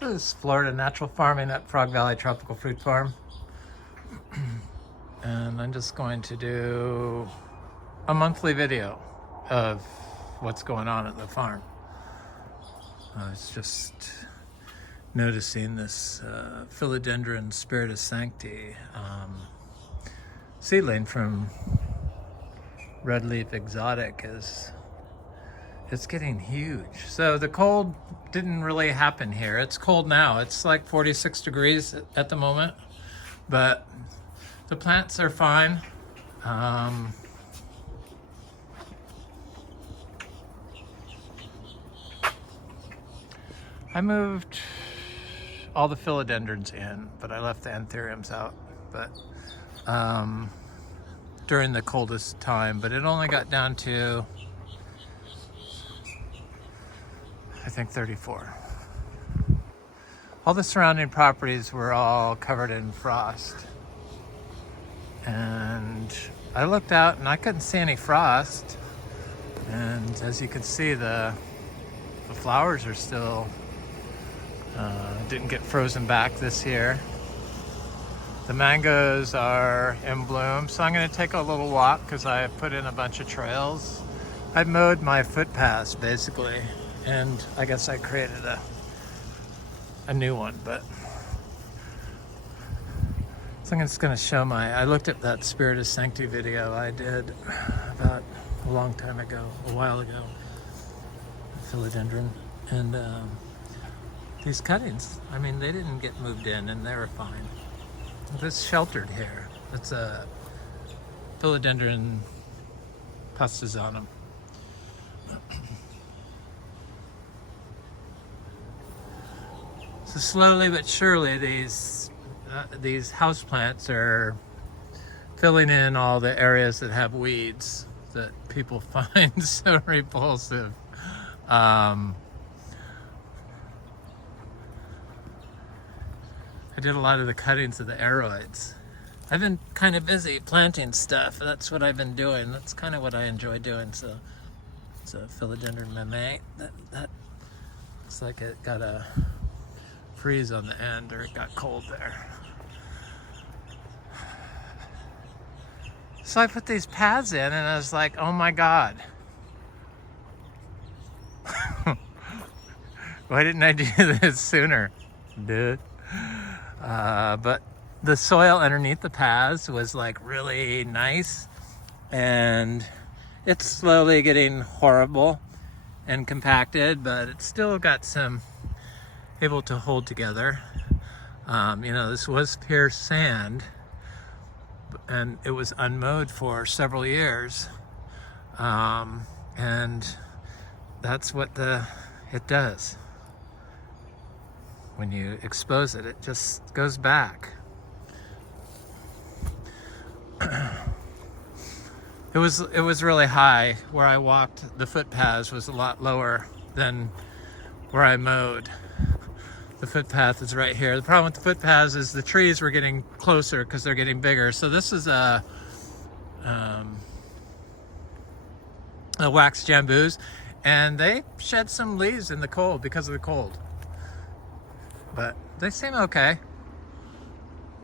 This is Florida Natural Farming at Frog Valley Tropical Fruit Farm. And I'm just going to do a monthly video of what's going on at the farm. I was just noticing this Philodendron Spiritus Sancti seedling from Red Leaf Exotic it's getting huge. So the cold didn't really happen here. It's cold now. It's like 46 degrees at the moment, but the plants are fine. I moved all the philodendrons in, but I left the anthuriums out. But during the coldest time, but it only got down to, I think, 34. All the surrounding properties were all covered in frost. And I looked out and I couldn't see any frost. And as you can see, the flowers are still, didn't get frozen back this year. The mangoes are in bloom, so I'm going to take a little walk because I put in a bunch of trails. I mowed my footpaths basically, and I guess I created a new one, but so I'm just going to show I looked at that Spiritus Sancti video I did about a long time ago, a while ago, philodendron, and these cuttings, I mean, they didn't get moved in and they were fine. This sheltered here, it's a Philodendron pastizanum. So slowly but surely, these houseplants are filling in all the areas that have weeds that people find so repulsive. I did a lot of the cuttings of the aroids. I've been kind of busy planting stuff. That's what I've been doing. That's kind of what I enjoy doing. So it's a philodendron mamate. That looks like it got a freeze on the end, or it got cold there. So I put these pads in and I was like, oh my God. Why didn't I do this sooner, dude? But the soil underneath the paths was like really nice, and it's slowly getting horrible and compacted, but it's still got some able to hold together. You know, this was pure sand, and it was unmowed for several years, and that's what it does. When you expose it, it just goes back. It was really high. Where I walked, the footpaths was a lot lower than where I mowed. The footpath is right here. The problem with the footpaths is the trees were getting closer because they're getting bigger. So this is a wax jambus, and they shed some leaves in the cold because of the cold. But they seem okay.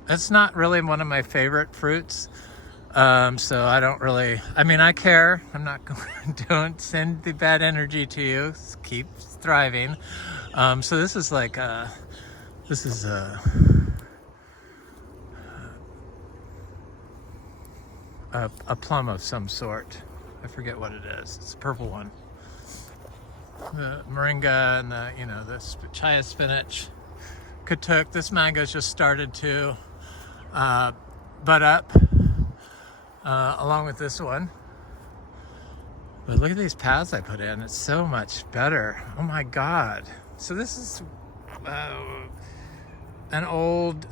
It's not really one of my favorite fruits, so I don't really, I mean, I care. I'm not going, don't send the bad energy to you. Keep thriving. So this is like a plum of some sort. I forget what it is. It's a purple one. The moringa and the chaya spinach. Katuk. This mango's just started to bud up along with this one. But look at these paths I put in. It's so much better. Oh my God. So this is an old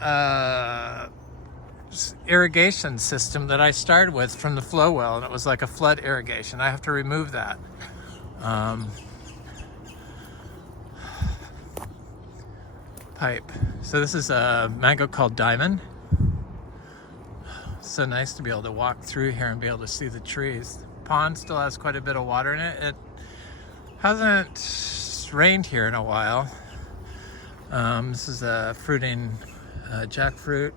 irrigation system that I started with from the flow well, and it was like a flood irrigation. I have to remove that. Pipe. So this is a mango called Diamond. So nice to be able to walk through here and be able to see the trees. The pond still has quite a bit of water in it. It hasn't rained here in a while. This is a fruiting jackfruit,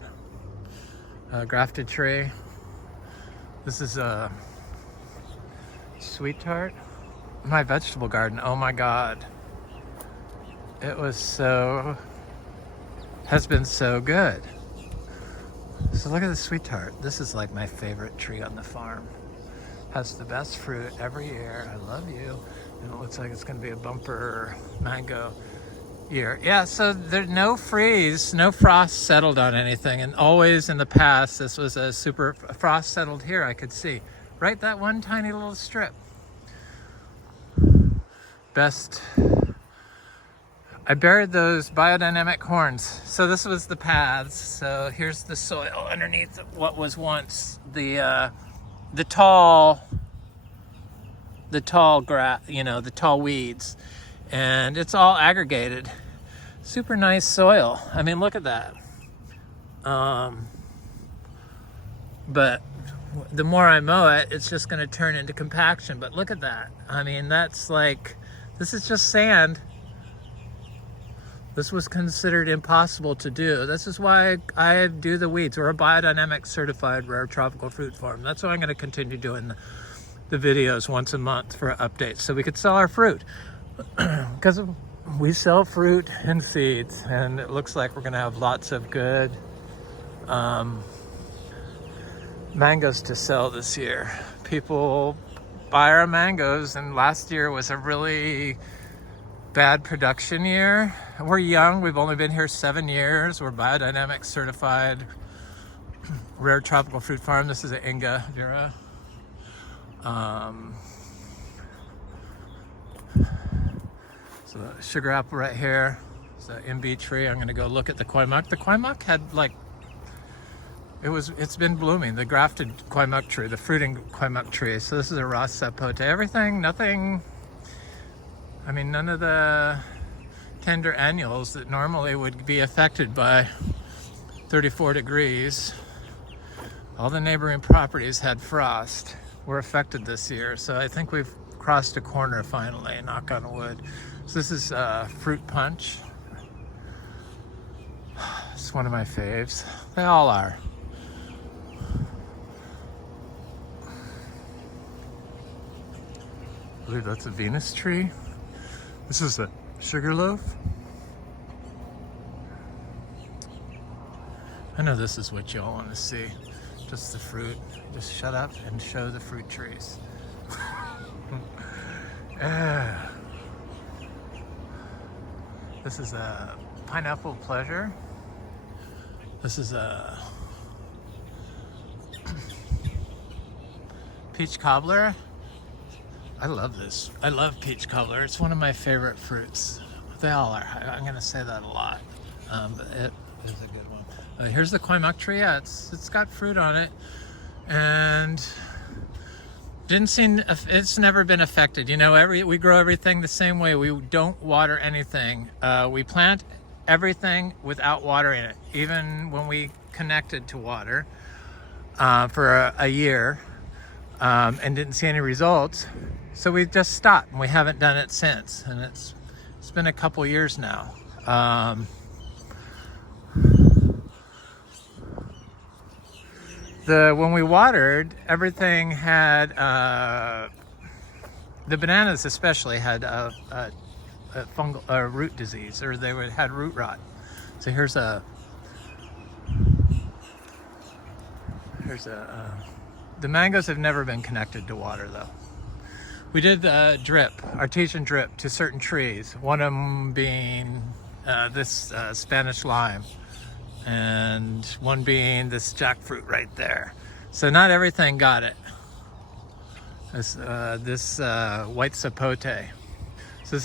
grafted tree. This is a sweet tart. My vegetable garden, oh my God. It has been so good. So look at the sweet tart. This is like my favorite tree on the farm. Has the best fruit every year. I love you. And it looks like it's gonna be a bumper mango year. Yeah, so there's no freeze, no frost settled on anything. And always in the past, this was a super frost settled here, I could see. Right, that one tiny little strip. Best. I buried those biodynamic horns. So this was the paths. So here's the soil underneath what was once the tall grass, the tall weeds, and it's all aggregated. Super nice soil. I mean, look at that. But the more I mow it, it's just going to turn into compaction. But look at that. I mean, that's like, this is just sand. This was considered impossible to do. This is why I do the weeds. We're a biodynamic certified rare tropical fruit farm. That's why I'm going to continue doing the videos once a month for updates, so we could sell our fruit. Because we sell fruit and seeds, and it looks like we're going to have lots of good mangoes to sell this year. People buy our mangoes, and last year was a really bad production year. We're young. We've only been here 7 years. We're biodynamic certified rare tropical fruit farm. This is an Inga Vera. So the sugar apple right here. It's an MB tree. I'm going to go look at the kwaimak. The kwaimak had it's been blooming. The grafted kwaimak tree, the fruiting kwaimak tree. So this is a raw sapote. Nothing. I mean, none of the tender annuals that normally would be affected by 34 degrees. All the neighboring properties had frost, were affected this year. So I think we've crossed a corner finally, knock on wood. So this is fruit punch. It's one of my faves. They all are. I believe that's a Venus tree. This is a sugarloaf. I know this is what y'all want to see. Just the fruit. Just shut up and show the fruit trees. This is a pineapple pleasure. This is a peach cobbler. I love this. I love peach cobbler. It's one of my favorite fruits. They all are. I'm going to say that a lot. But it is a good one. Here's the kwaimak tree. Yeah, it's got fruit on it. And it's never been affected. We grow everything the same way. We don't water anything. We plant everything without watering it. Even when we connected to water for a year and didn't see any results. So we just stopped, and we haven't done it since. And it's been a couple years now. When we watered, everything had the bananas especially had a fungal root disease, or they had root rot. So here's a the mangoes have never been connected to water though. We did artesian drip to certain trees, one of them being this Spanish lime, and one being this jackfruit right there. So not everything got it. This white sapote. So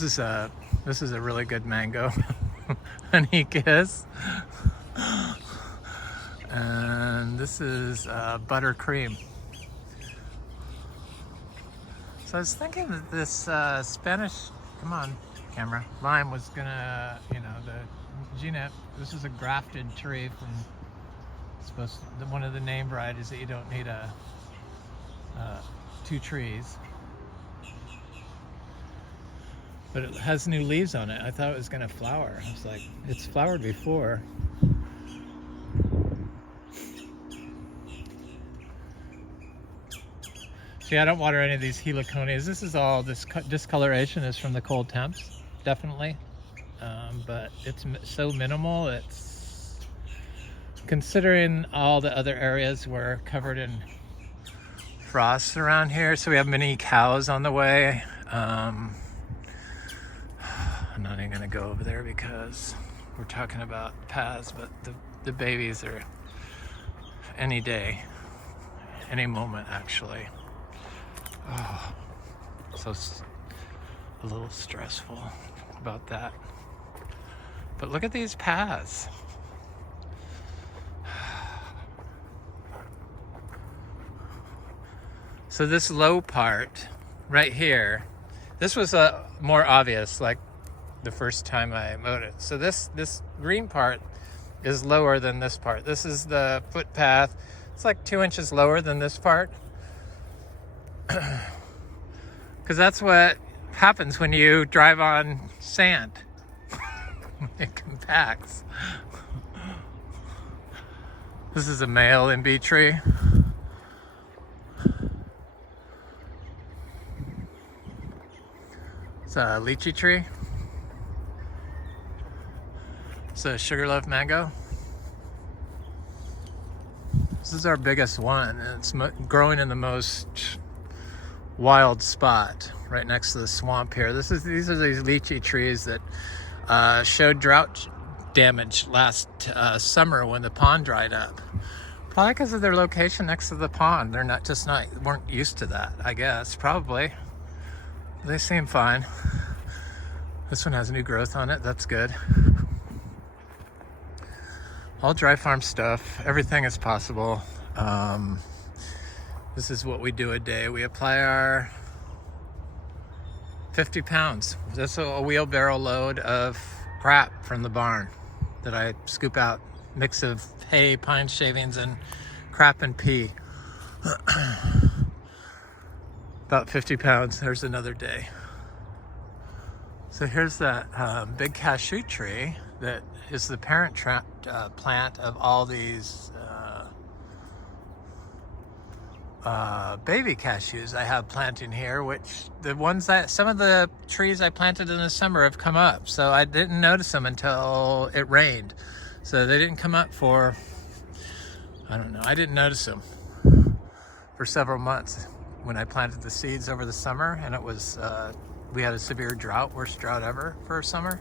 this is a really good mango. Honey kiss. And this is buttercream. So I was thinking that this Spanish, come on, camera, lime was gonna, the genep. This is a grafted tree from one of the name varieties that you don't need two trees. But it has new leaves on it. I thought it was gonna flower. I was like, it's flowered before. See, I don't water any of these heliconias. This is all, this discoloration is from the cold temps, definitely. But it's so minimal. It's, considering all the other areas were covered in frost around here. So we have many cows on the way. I'm not even gonna go over there because we're talking about paths, but the babies are any day, any moment actually. Oh, so a little stressful about that. But look at these paths. So this low part right here, this was more obvious like the first time I mowed it. So this green part is lower than this part. This is the footpath. It's like 2 inches lower than this part. Because that's what happens when you drive on sand. It compacts. This is a male MB tree. It's a lychee tree. It's a sugarloaf mango. This is our biggest one, and it's growing in the most wild spot right next to the swamp here. These are these lychee trees that showed drought damage last summer when the pond dried up. Probably because of their location next to the pond. They're weren't used to that, I guess, probably. They seem fine. This one has new growth on it, that's good. All dry farm stuff, everything is possible. This is what we do a day. We apply our 50 pounds. That's a wheelbarrow load of crap from the barn that I scoop out. Mix of hay, pine shavings, and crap and pee. About 50 pounds, there's another day. So here's that big cashew tree that is the parent plant of all these baby cashews I have planting here, which some of the trees I planted in the summer have come up. So I didn't notice them until it rained. So they didn't come up for, I don't know, I didn't notice them for several months when I planted the seeds over the summer, and it was, we had a severe drought, worst drought ever for a summer.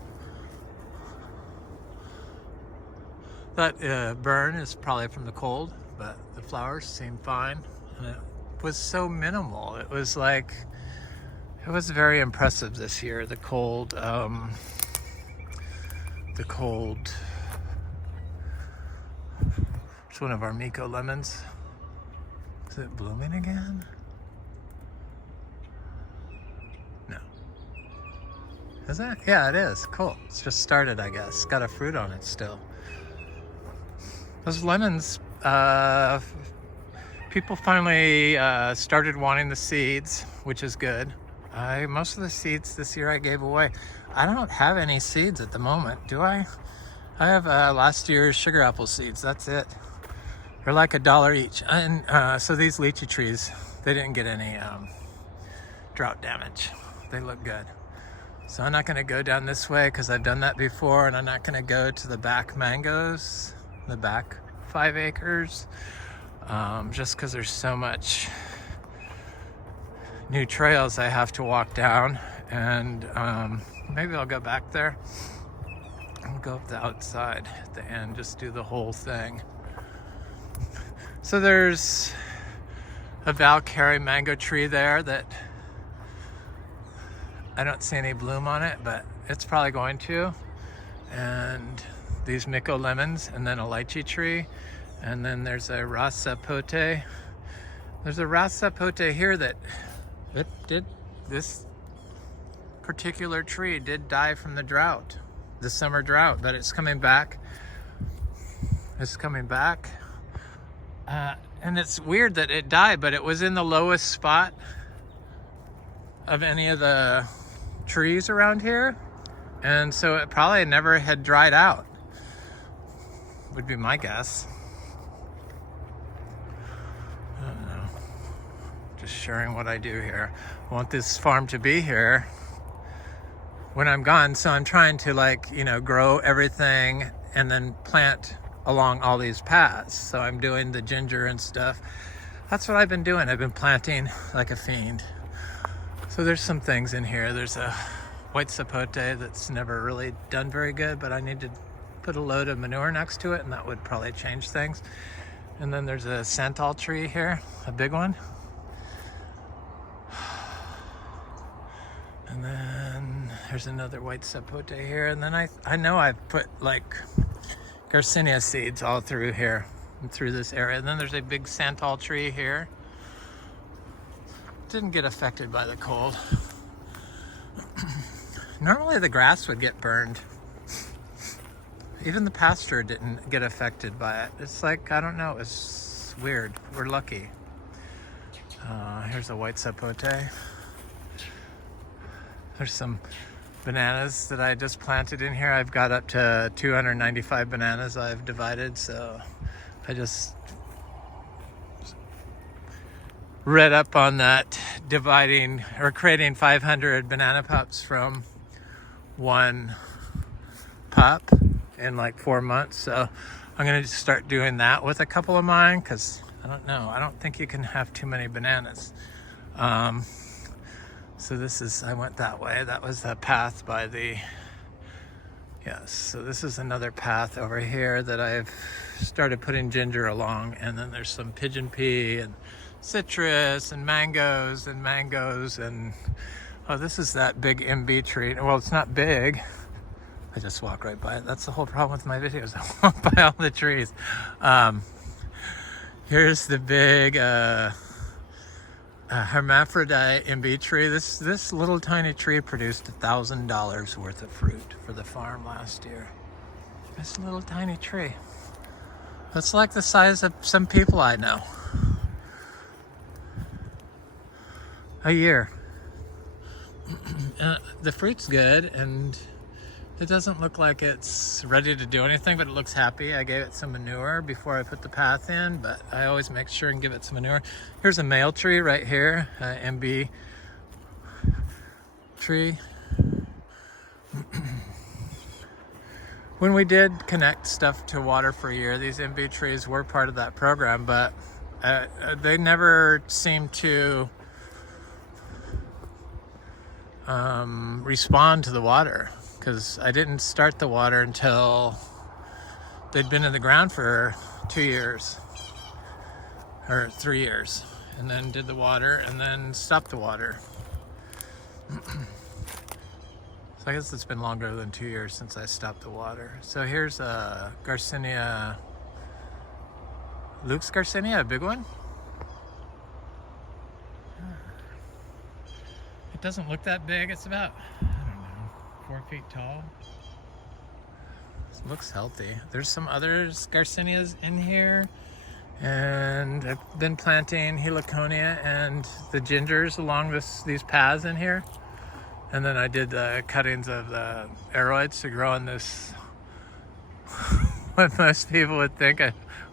That burn is probably from the cold, but the flowers seem fine. And it was so minimal. It was like, it was very impressive this year. The cold, it's one of our Miko lemons. Is it blooming again? No. Is it? Yeah, it is. Cool. It's just started, I guess. Got a fruit on it still. Those lemons, people finally started wanting the seeds, which is good. Most of the seeds this year I gave away. I don't have any seeds at the moment, do I? I have last year's sugar apple seeds, that's it. They're like $1 each. And so these lychee trees, they didn't get any drought damage. They look good. So I'm not gonna go down this way because I've done that before, and I'm not gonna go to the back mangoes, the back 5 acres, just because there's so much new trails I have to walk down, and maybe I'll go back there. I'll go up the outside at the end, just do the whole thing. So there's a Valkyrie mango tree there that I don't see any bloom on it, but it's probably going to. And these Miko lemons, and then a lychee tree, and then there's a rasa pote. There's a rasa pote here that this particular tree did die from the drought, the summer drought, but it's coming back. It's coming back. And it's weird that it died, but it was in the lowest spot of any of the trees around here, and so it probably never had dried out, would be my guess. I don't know. Just sharing what I do here. I want this farm to be here when I'm gone, so I'm trying to, like, you know, grow everything and then plant along all these paths. So I'm doing the ginger and stuff. That's what I've been doing. I've been planting like a fiend. So there's some things in here. There's a white sapote that's never really done very good, but I need to put a load of manure next to it, and that would probably change things. And then there's a santal tree here, a big one. And then there's another white sapote here. And then I know I've put like Garcinia seeds all through here and through this area. And then there's a big santal tree here. Didn't get affected by the cold. Normally the grass would get burned. Even the pasture didn't get affected by it. It's like, I don't know, it's weird. We're lucky. Here's a white sapote. There's some bananas that I just planted in here. I've got up to 295 bananas I've divided, so I just read up on that, dividing or creating 500 banana pups from one pup in like 4 months. So I'm gonna start doing that with a couple of mine, because I don't know, I don't think you can have too many bananas. So this is, I went that way. That was the path by the, yes. So this is another path over here that I've started putting ginger along. And then there's some pigeon pea and citrus and mangoes. And oh, this is that big MB tree. Well, it's not big. I just walk right by it. That's the whole problem with my videos. I walk by all the trees. Here's the big, hermaphrodite MB tree. This little tiny tree produced $1,000 worth of fruit for the farm last year. This little tiny tree. That's like the size of some people I know. A year. The fruit's good, and it doesn't look like it's ready to do anything, but it looks happy. I gave it some manure before I put the path in, but I always make sure and give it some manure. Here's a male tree right here, MB tree. When we did connect stuff to water for a year, these MB trees were part of that program, but they never seemed to respond to the water, because I didn't start the water until they'd been in the ground for 2 years or 3 years, and then did the water and then stopped the water. So I guess it's been longer than 2 years since I stopped the water. So here's a Garcinia, Luke's Garcinia, a big one. It doesn't look that big. It's about, I don't know, 4 feet tall. It looks healthy. There's some other Garcinias in here, and I've been planting heliconia and the gingers along these paths in here. And then I did the cuttings of the aroids to grow in this what most people would think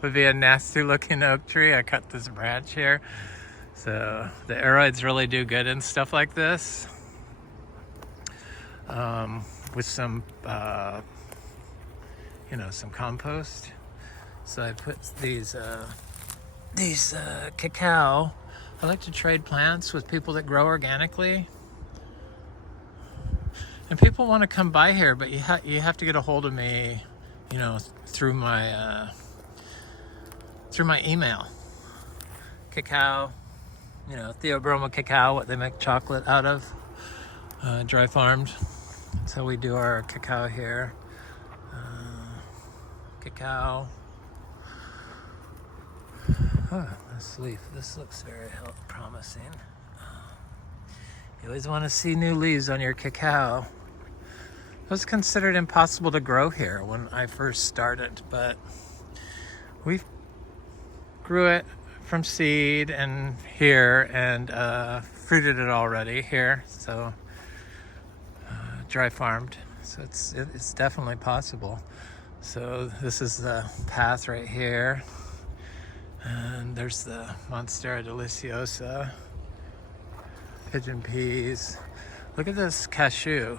would be a nasty looking oak tree. I cut this branch here. So the aroids really do good in stuff like this, with some, some compost. So I put these cacao. I like to trade plants with people that grow organically, and people want to come by here, but you have to get a hold of me, through my email. Cacao. Theobroma cacao, what they make chocolate out of, dry farmed. That's how we do our cacao here. Cacao. Oh, this leaf. This looks very promising. You always want to see new leaves on your cacao. It was considered impossible to grow here when I first started, but we grew it from seed and here, and fruited it already here. So dry farmed, so it's definitely possible. So this is the path right here, and there's the Monstera deliciosa, pigeon peas. Look at this cashew.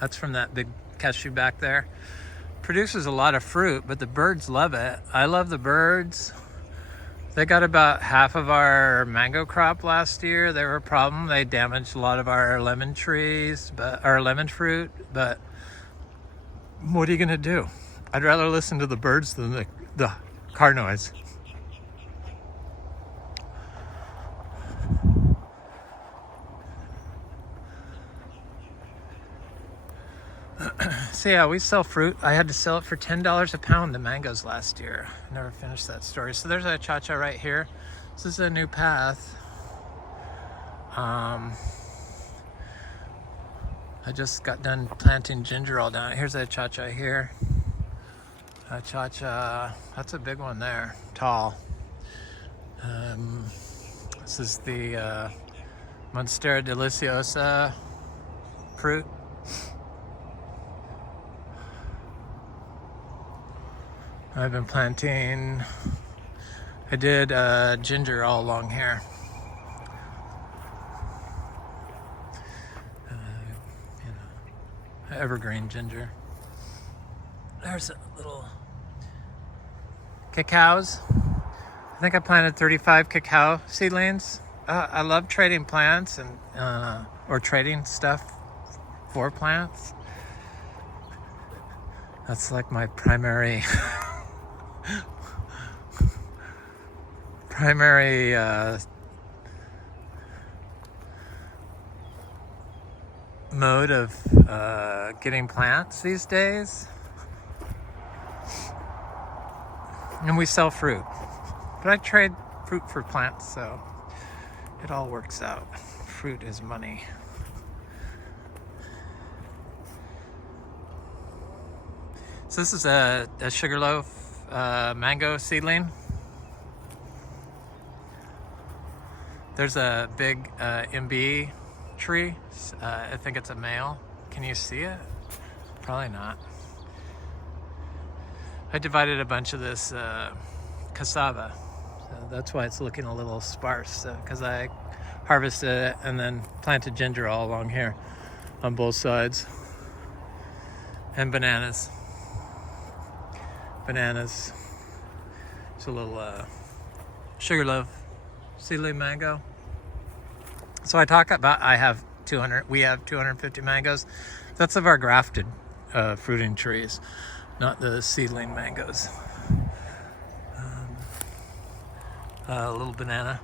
That's from that big cashew back there. Produces a lot of fruit, but the birds love it. I love the birds. They got about half of our mango crop last year. They were a problem. They damaged a lot of our lemon trees, but our lemon fruit. But what are you gonna do? I'd rather listen to the birds than the car noise. So yeah, we sell fruit. I had to sell it for $10 a pound, the mangoes, last year. I never finished that story. So there's a cha-cha right here. This is a new path. I just got done planting ginger all down. Here's a cha-cha here. A cha-cha, that's a big one there, tall. This is the Monstera deliciosa fruit. I've been planting, I did ginger all along here. Evergreen ginger. There's a little cacaos. I think I planted 35 cacao seedlings. I love trading plants and or trading stuff for plants. That's like my primary mode of getting plants these days. And we sell fruit, but I trade fruit for plants, so it all works out. Fruit is money. So this is a sugarloaf mango seedling. There's a big MB tree. I think it's a male. Can you see it? Probably not. I divided a bunch of this cassava. So that's why it's looking a little sparse, because I harvested it and then planted ginger all along here on both sides. And bananas. Bananas. It's a little sugarloaf seedling mango. So I talk about we have 250 mangoes. That's of our grafted fruiting trees, not the seedling mangoes. A little banana.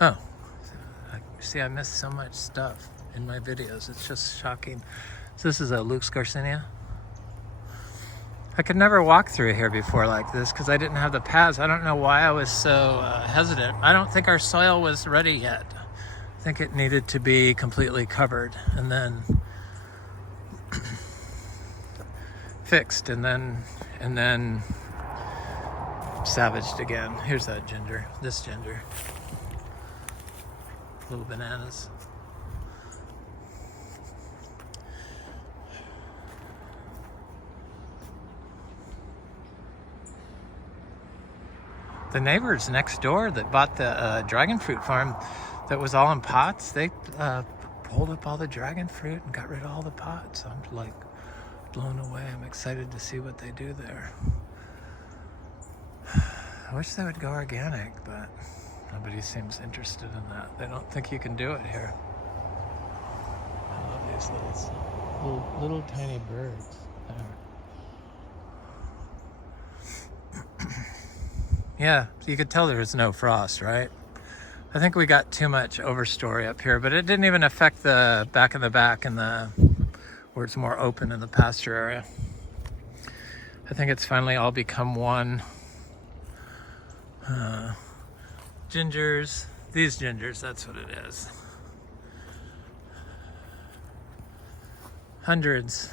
Oh, see, I missed so much stuff in my videos. It's just shocking. So this is a Luke's Garcinia. I could never walk through here before like this because I didn't have the paths. I don't know why I was so hesitant. I don't think our soil was ready yet. I think it needed to be completely covered and then fixed and then savaged again. Here's that ginger, this ginger. Little bananas. The neighbors next door that bought the dragon fruit farm that was all in pots, they pulled up all the dragon fruit and got rid of all the pots. I'm like blown away. I'm excited to see what they do there. I wish they would go organic, but nobody seems interested in that. They don't think you can do it here. I love these little tiny birds there. Yeah, you could tell there was no frost, right? I think we got too much overstory up here, but it didn't even affect the back and where it's more open in the pasture area. I think it's finally all become one. Gingers, these gingers, that's what it is. Hundreds.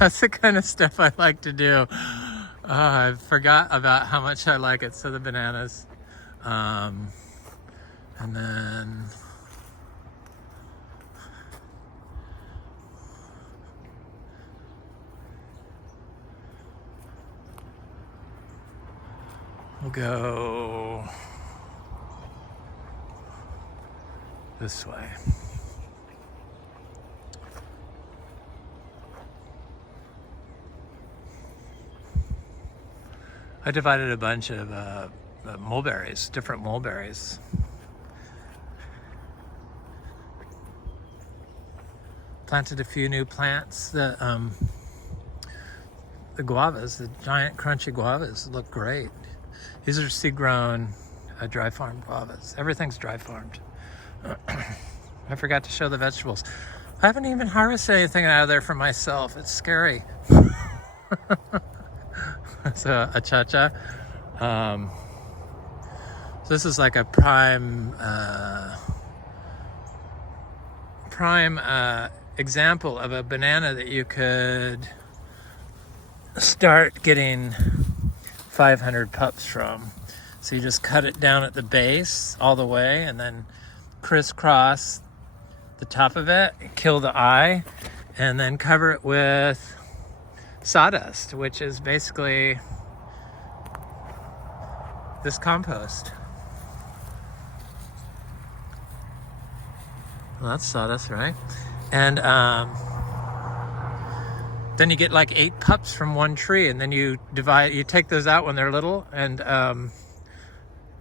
That's the kind of stuff I like to do. I forgot about how much I like it. So the bananas. And then we'll go this way. I divided a bunch of mulberries, different mulberries. Planted a few new plants. The guavas, the giant crunchy guavas, look great. These are seed-grown, dry farm guavas. Everything's dry farmed. I forgot to show the vegetables. I haven't even harvested anything out of there for myself. It's scary. It's a cha-cha. So this is like a prime example of a banana that you could start getting 500 pups from. So you just cut it down at the base all the way and then crisscross the top of it, kill the eye, and then cover it with sawdust, which is basically this compost. Well, that's sawdust, right? And then you get like 8 pups from one tree, and then you take those out when they're little and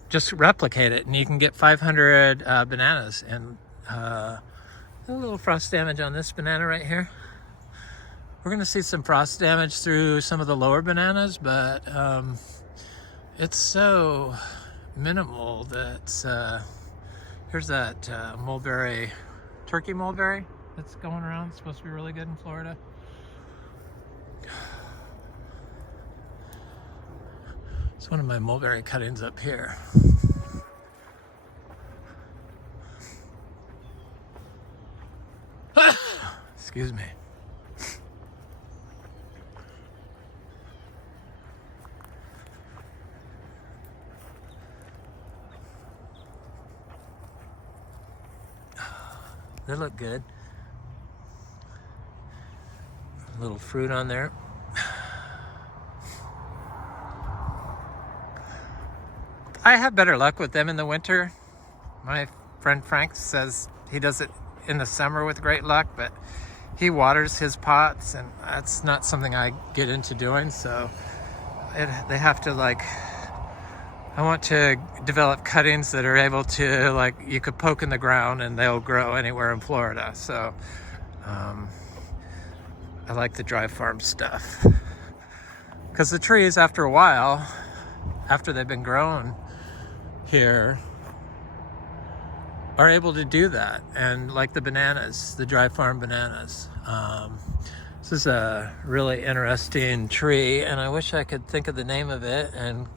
just replicate it, and you can get 500 bananas. And a little frost damage on this banana right here. We're gonna see some frost damage through some of the lower bananas, but it's so minimal that here's that mulberry, turkey mulberry that's going around. It's supposed to be really good in Florida. It's one of my mulberry cuttings up here. Excuse me. They look good. A little fruit on there. I have better luck with them in the winter. My friend Frank says he does it in the summer with great luck, but he waters his pots, and that's not something I get into doing. So they have to, like, I want to develop cuttings that are able to, like, you could poke in the ground and they'll grow anywhere in Florida. So I like the dry farm stuff, because the trees, after a while, after they've been grown here, are able to do that. And like the bananas, the dry farm bananas. This is a really interesting tree, and I wish I could think of the name of it and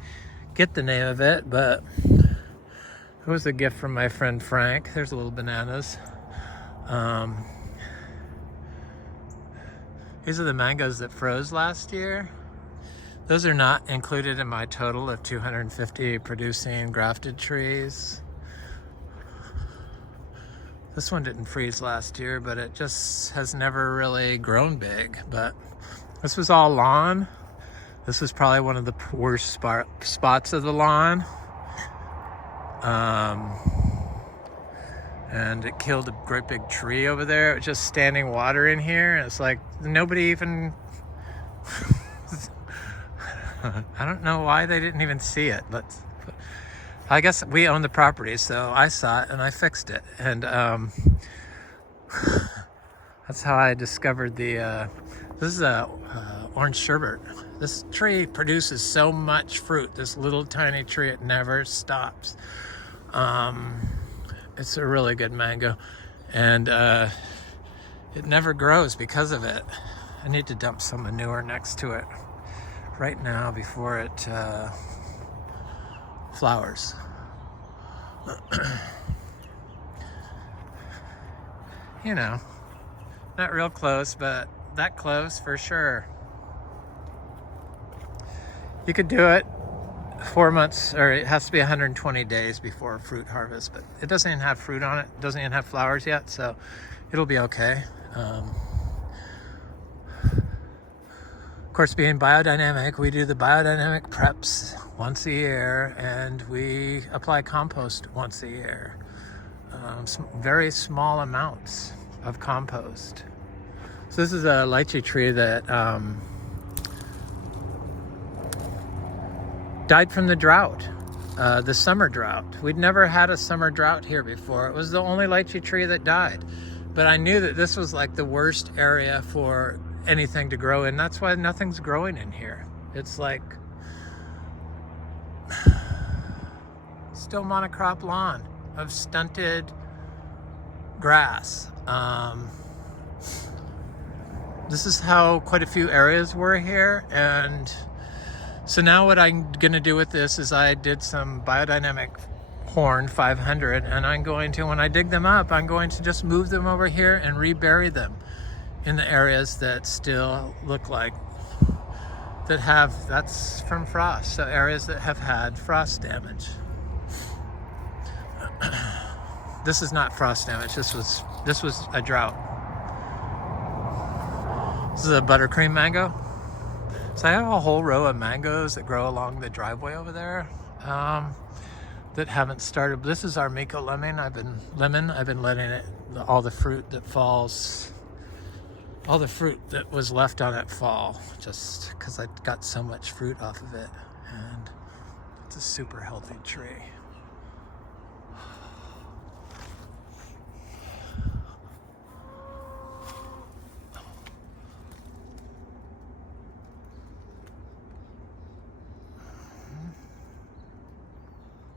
get the name of it, but it was a gift from my friend Frank. There's little bananas. These are the mangoes that froze last year. Those are not included in my total of 250 producing grafted trees. This one didn't freeze last year, but it just has never really grown big. But this was all lawn. This was probably one of the worst spots of the lawn. And it killed a great big tree over there. It was just standing water in here. And it's like nobody even... I don't know why they didn't even see it. I guess we own the property, so I saw it and I fixed it. And that's how I discovered the... this is a orange sherbet. This tree produces so much fruit. This little tiny tree, it never stops. It's a really good mango, and it never grows because of it. I need to dump some manure next to it right now before it flowers. You know, not real close, but that close for sure. You could do it 4 months, or it has to be 120 days before fruit harvest, but it doesn't even have fruit on it. It doesn't even have flowers yet, so it'll be okay. Of course, being biodynamic, we do the biodynamic preps once a year, and we apply compost once a year. Very small amounts of compost. So this is a lychee tree that died from the drought, the summer drought. We'd never had a summer drought here before. It was the only lychee tree that died. But I knew that this was like the worst area for anything to grow in. That's why nothing's growing in here. It's like still monocrop lawn of stunted grass. This is how quite a few areas were here, and so now what I'm gonna do with this is I did some biodynamic horn 500, and I'm going to, when I dig them up, I'm going to just move them over here and rebury them in the areas that still look like that have, that's from frost, so areas that have had frost damage. This is not frost damage, this was a drought. This is a buttercream mango. So I have a whole row of mangoes that grow along the driveway over there that haven't started. This is our Miko lemon. I've been letting it, all the fruit that falls, all the fruit that was left on it fall, just because I got so much fruit off of it. And it's a super healthy tree.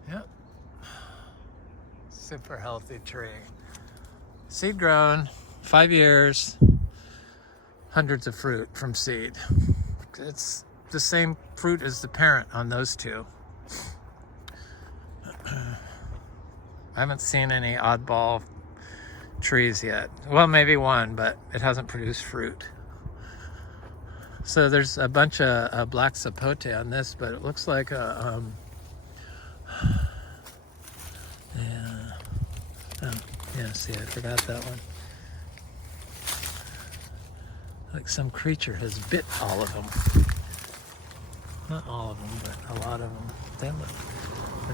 Yep. Super healthy tree. Seed grown, 5 years, hundreds of fruit from seed. It's the same fruit as the parent on those two. I haven't seen any oddball trees yet. Well, maybe one, but it hasn't produced fruit. So there's a bunch of black sapote on this, but it looks like a yeah, see, I forgot that one. Like some creature has bit all of them. Not all of them, but a lot of them. They're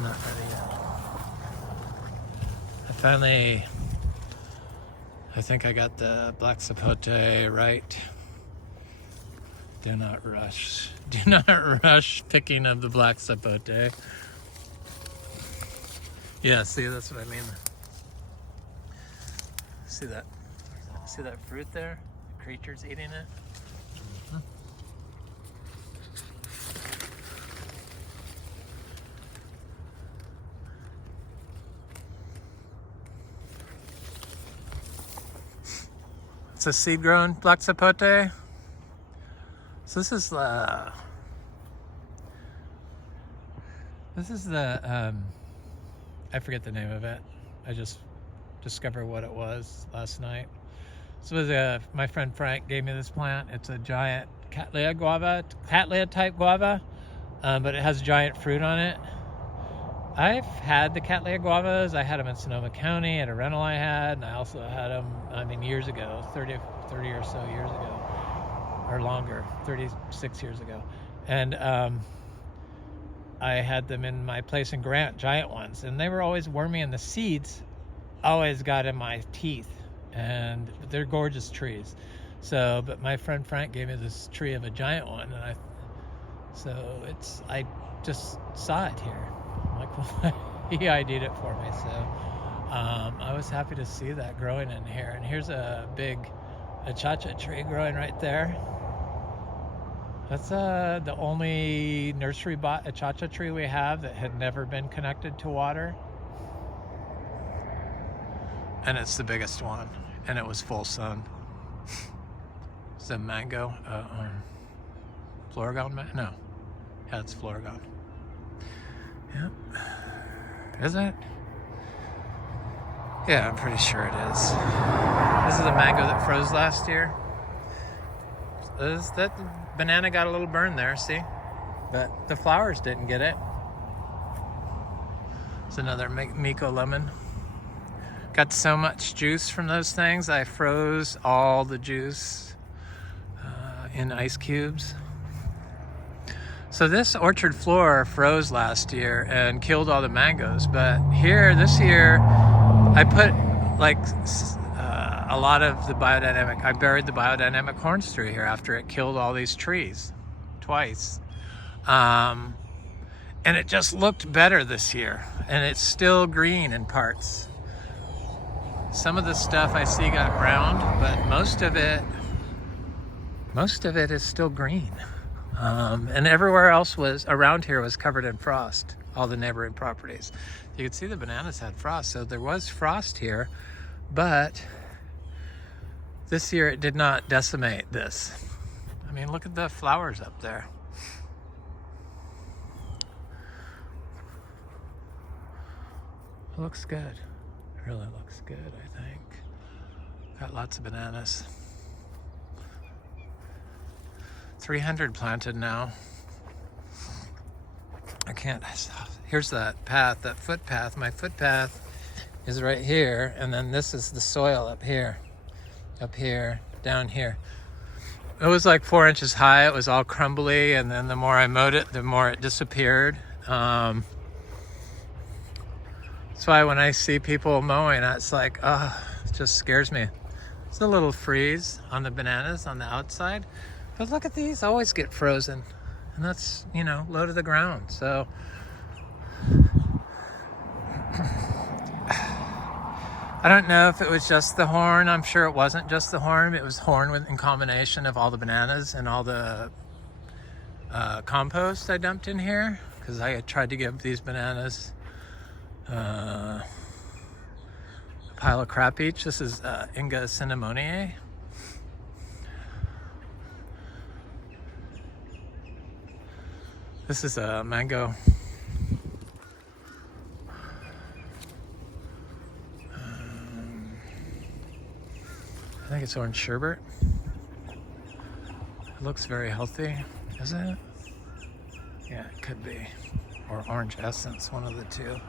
not ready yet. I think I got the black sapote right. Do not rush. Do not rush picking of the black sapote. Yeah, see, that's what I mean. See that? See that fruit there? The creature's eating it. Mm-hmm. It's a seed-grown black sapote. So this is the I forget the name of it. I just discovered what it was last night. This was my friend Frank gave me this plant. It's a giant Cattleya type guava, but it has giant fruit on it. I've had the Cattleya guavas. I had them in Sonoma County at a rental I had, and I also had them, years ago, 30 or so years ago, or longer, 36 years ago. And I had them in my place in Grant, giant ones, and they were always wormy, and the seeds always got in my teeth, and they're gorgeous trees. So, but my friend Frank gave me this tree of a giant one, and I just saw it here. I'm like, well, he ID'd it for me, so I was happy to see that growing in here. And here's a big achacha tree growing right there. That's the only nursery bought achacha tree we have that had never been connected to water. And it's the biggest one, and it was full sun. It's a mango, Florigon, no, yeah, it's Florigon. Yep, is it? Yeah, I'm pretty sure it is. This is a mango that froze last year. That banana got a little burn there, see? but the flowers didn't get it. It's another Miko lemon. Got so much juice from those things, I froze all the juice in ice cubes. So this orchard floor froze last year and killed all the mangoes, but here, this year, I put like a lot of the biodynamic, I buried the biodynamic horns through here after it killed all these trees twice. And it just looked better this year, and it's still green in parts. Some of the stuff I see got browned, but most of it is still green. And everywhere else was around here was covered in frost, all the neighboring properties. You could see the bananas had frost, so there was frost here, but this year it did not decimate this. I mean, look at the flowers up there. It looks good. It really looks good, I think. Got lots of bananas. 300 planted now. I can't, here's that path, that footpath. My footpath is right here, and then this is the soil up here, down here. It was like 4 inches high. It was all crumbly, and then the more I mowed it, the more it disappeared. That's why when I see people mowing, it's like, oh, it just scares me. It's a little freeze on the bananas on the outside. But look at these, always get frozen. And that's, you know, low to the ground. So I don't know if it was just the horn. I'm sure it wasn't just the horn. It was horn in combination of all the bananas and all the compost I dumped in here. Because I had tried to give these bananas a pile of crap each. This is Inga cinnamoniae. This is a mango. I think it's orange sherbet. It looks very healthy, isn't it? Yeah, it could be. Or orange essence, one of the two.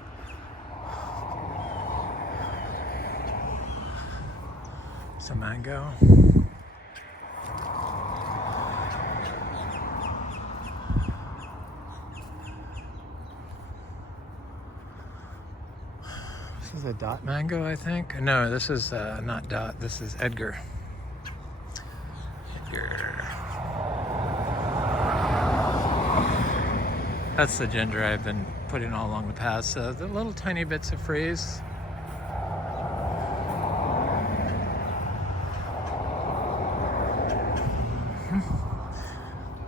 It's a mango. This is a dot mango, I think. No, this is not dot. This is Edgar. That's the ginger I've been putting all along the path. So the little tiny bits of freeze.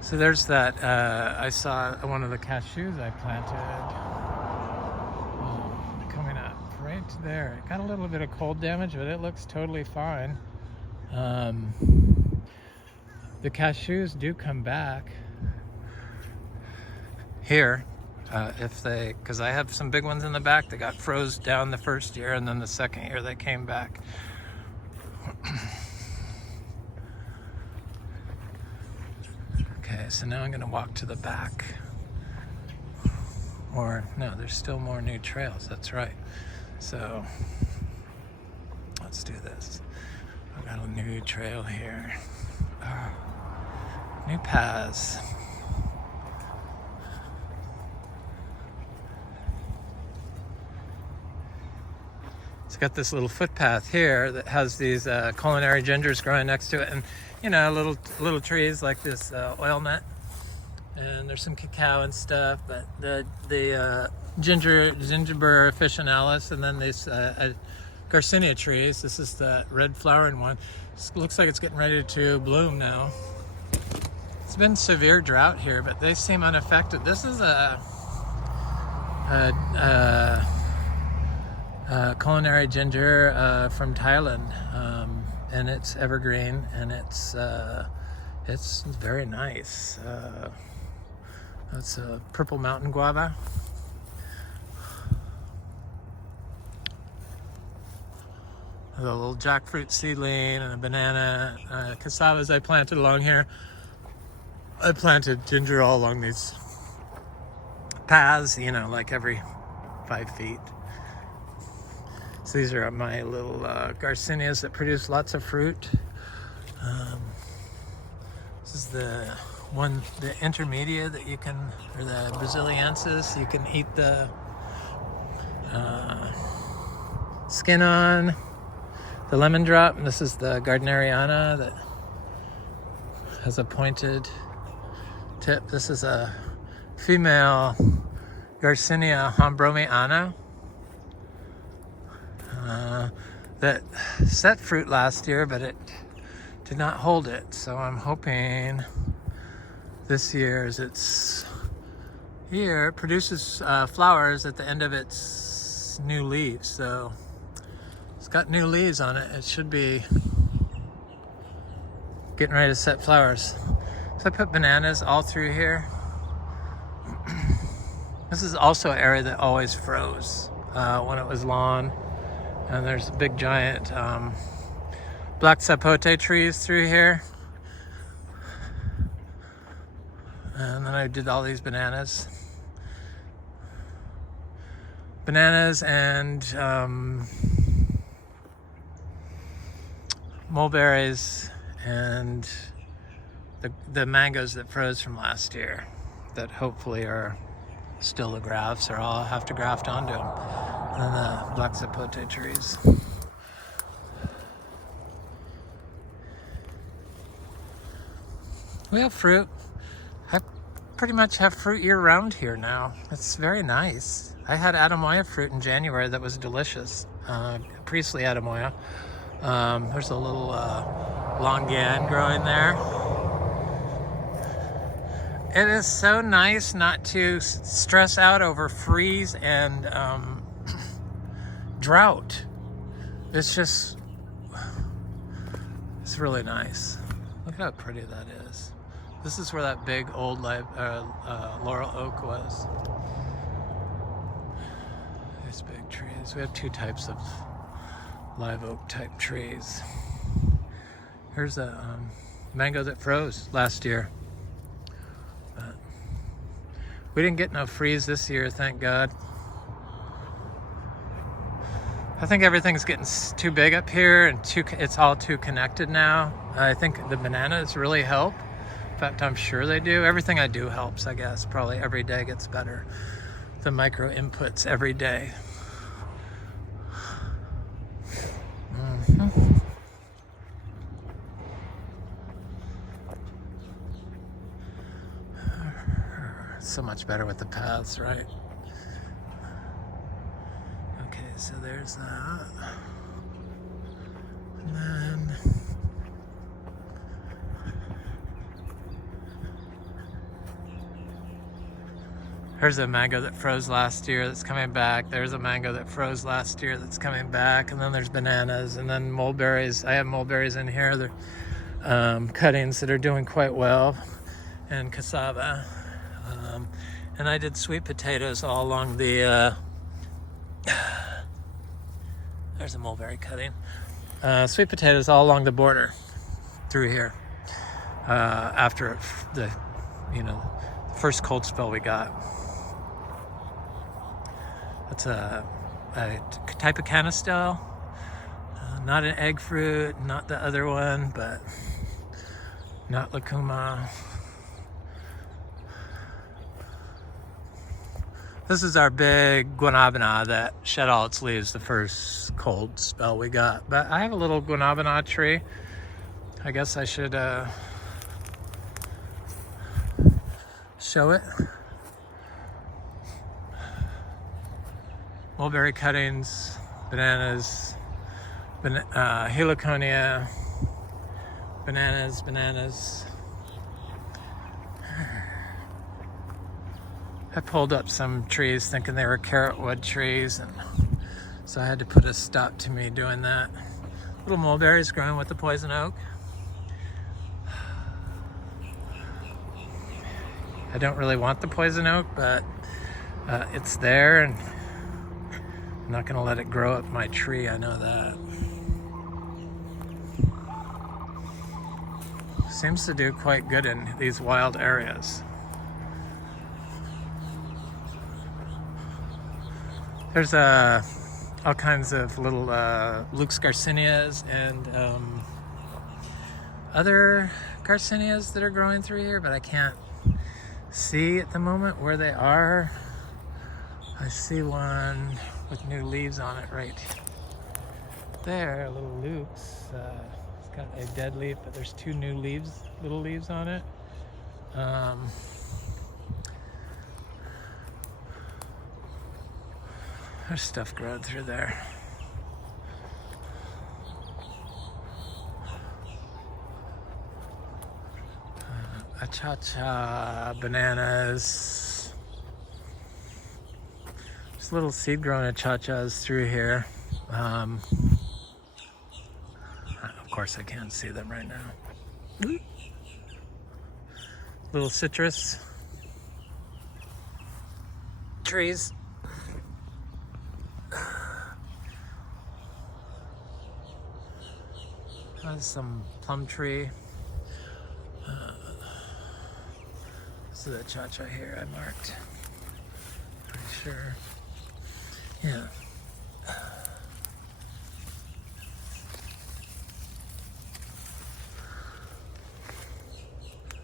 So there's that, I saw one of the cashews I planted coming up right there. It got a little bit of cold damage, but it looks totally fine. The cashews do come back here if they, because I have some big ones in the back that got froze down the first year, and then the second year they came back. Okay, so now I'm gonna walk to the back. Or no, there's still more new trails, that's right. So let's do this. I've got a new trail here. Oh, new paths. It's got this little footpath here that has these culinary gingers growing next to it, and you know, little trees like this oil nut, and there's some cacao and stuff. But the gingiber officinalis, and then these Garcinia trees. This is the red flowering one. This looks like it's getting ready to bloom now. It's been severe drought here, but they seem unaffected. This is a culinary ginger from Thailand, and it's evergreen, and it's very nice. That's a purple mountain guava. The little jackfruit seedling and a banana, cassavas I planted along here. I planted ginger all along these paths, you know, like every 5 feet. So these are my little Garcinias that produce lots of fruit. This is the intermediate that you can, or the Braziliensis, you can eat the skin on. The lemon drop, and this is the Gardneriana that has a pointed tip. This is a female Garcinia hombromiana that set fruit last year, but it did not hold it. So I'm hoping this year, as it's here, it produces flowers at the end of its new leaves. So it's got new leaves on it. It should be getting ready to set flowers. So I put bananas all through here. This is also an area that always froze when it was lawn. And there's big giant black sapote trees through here. And then I did all these bananas. Bananas and mulberries and the mangoes that froze from last year that hopefully are still the grafts, or I'll have to graft onto them. And then the black zapote trees. We have fruit. I pretty much have fruit year round here now. It's very nice. I had Adamoya fruit in January that was delicious. Priestley Adamoya. There's a little longan growing there. It is so nice not to stress out over freeze and drought. It's really nice. Look how pretty that is. This is where that big old laurel oak was. These big trees. We have two types of live oak type trees. Here's a mango that froze last year. But we didn't get no freeze this year, thank God. I think everything's getting too big up here, and it's all too connected now. I think the bananas really help. In fact, I'm sure they do. Everything I do helps, I guess. Probably every day gets better. The micro inputs every day. So much better with the paths, right? Okay, so there's that. And then there's a mango that froze last year that's coming back. There's a mango that froze last year that's coming back. And then there's bananas, and then mulberries. I have mulberries in here. They're cuttings that are doing quite well, and cassava. And I did sweet potatoes all along the there's a mulberry cutting. Sweet potatoes all along the border through here after the first cold spell we got. That's a type of canistel, not an egg fruit, not the other one, but not lacuma. This is our big guanabana that shed all its leaves the first cold spell we got. But I have a little guanabana tree. I guess I should show it. Mulberry cuttings, bananas, heliconia, bananas. I pulled up some trees thinking they were carrot wood trees, and so I had to put a stop to me doing that. Little mulberries growing with the poison oak. I don't really want the poison oak, but it's there, and I'm not gonna let it grow up my tree, I know that. Seems to do quite good in these wild areas. There's all kinds of little Luke's Garcinias and other Garcinias that are growing through here, but I can't see at the moment where they are. I see one with new leaves on it right there, little Luke's. It's got a dead leaf, but there's two new leaves, little leaves on it. There's stuff growing through there. Achacha bananas. There's little seed grown achachas through here. Of course I can't see them right now. Little citrus trees. There's some plum tree. This is a cha-cha here I marked. Pretty sure. Yeah.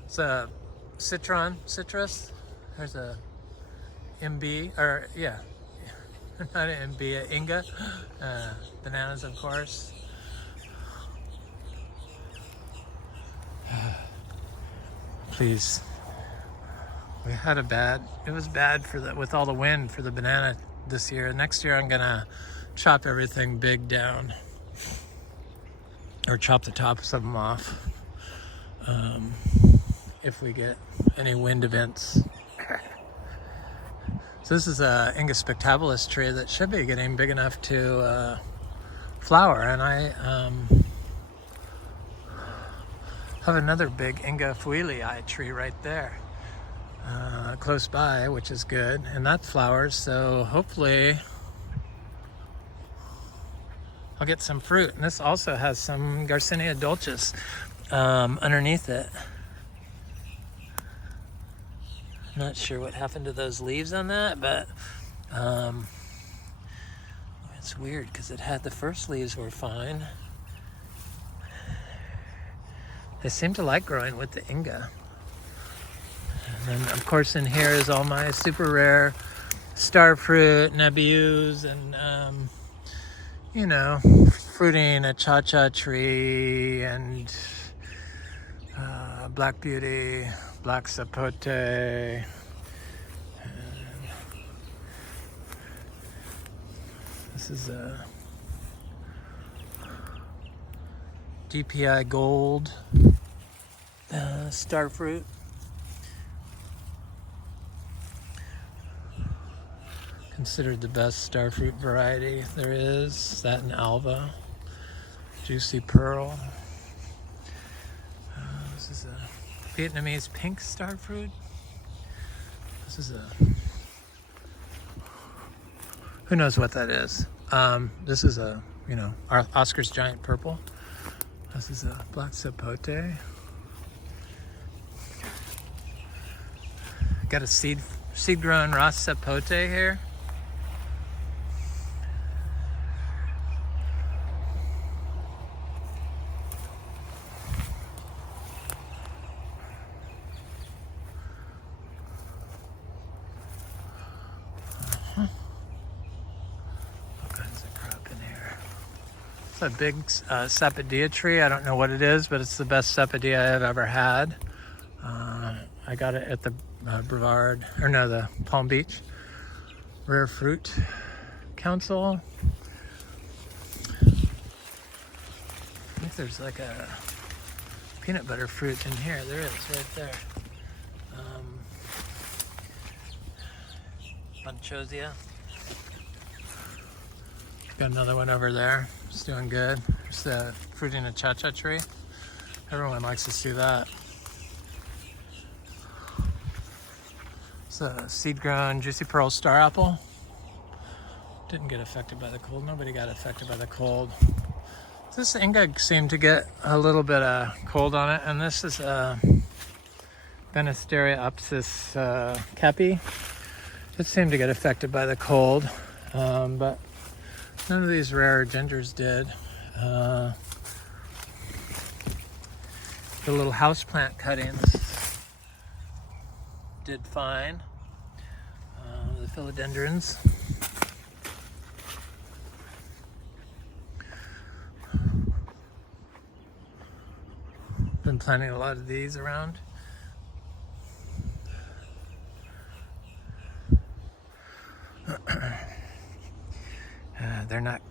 It's a citrus. There's a MB, or yeah, not an MB, a Inga. Bananas, of course. Please. We had it was bad with all the wind for the banana this year. Next year I'm gonna chop everything big down, or chop the tops of them off, if we get any wind events. So this is a Inga spectabilis tree that should be getting big enough to flower, and I have another big Inga fuilii tree right there, close by, which is good, and that flowers, so hopefully I'll get some fruit. And this also has some Garcinia dulcis underneath it. I'm not sure what happened to those leaves on that, but it's weird because the first leaves were fine. They seem to like growing with the Inga. And then, of course, in here is all my super rare starfruit, nebbius, and, you know, fruiting a cha-cha tree, and black beauty, black sapote. And this is a DPI gold starfruit. Considered the best starfruit variety there is. That and Alva. Juicy Pearl. This is a Vietnamese pink starfruit. This is who knows what that is. This is Oscar's giant purple. This is a black sapote. Got a seed grown Ross sapote here. All kinds of crop in here. It's a big sapodilla tree. I don't know what it is, but it's the best sapodilla I've ever had. I got it at the the Palm Beach Rare Fruit Council. I think there's like a peanut butter fruit in here. There is, right there. Bunchosia. Got another one over there. It's doing good. There's the fruiting a cha-cha tree. Everyone likes to see that. It's a seed-grown Juicy Pearl star apple. Didn't get affected by the cold. Nobody got affected by the cold. This Inga seemed to get a little bit of cold on it, and this is Benisteria opsis capi. It seemed to get affected by the cold. But none of these rare gingers did. The little houseplant cuttings did fine. The philodendrons. Been planting a lot of these around. They're not.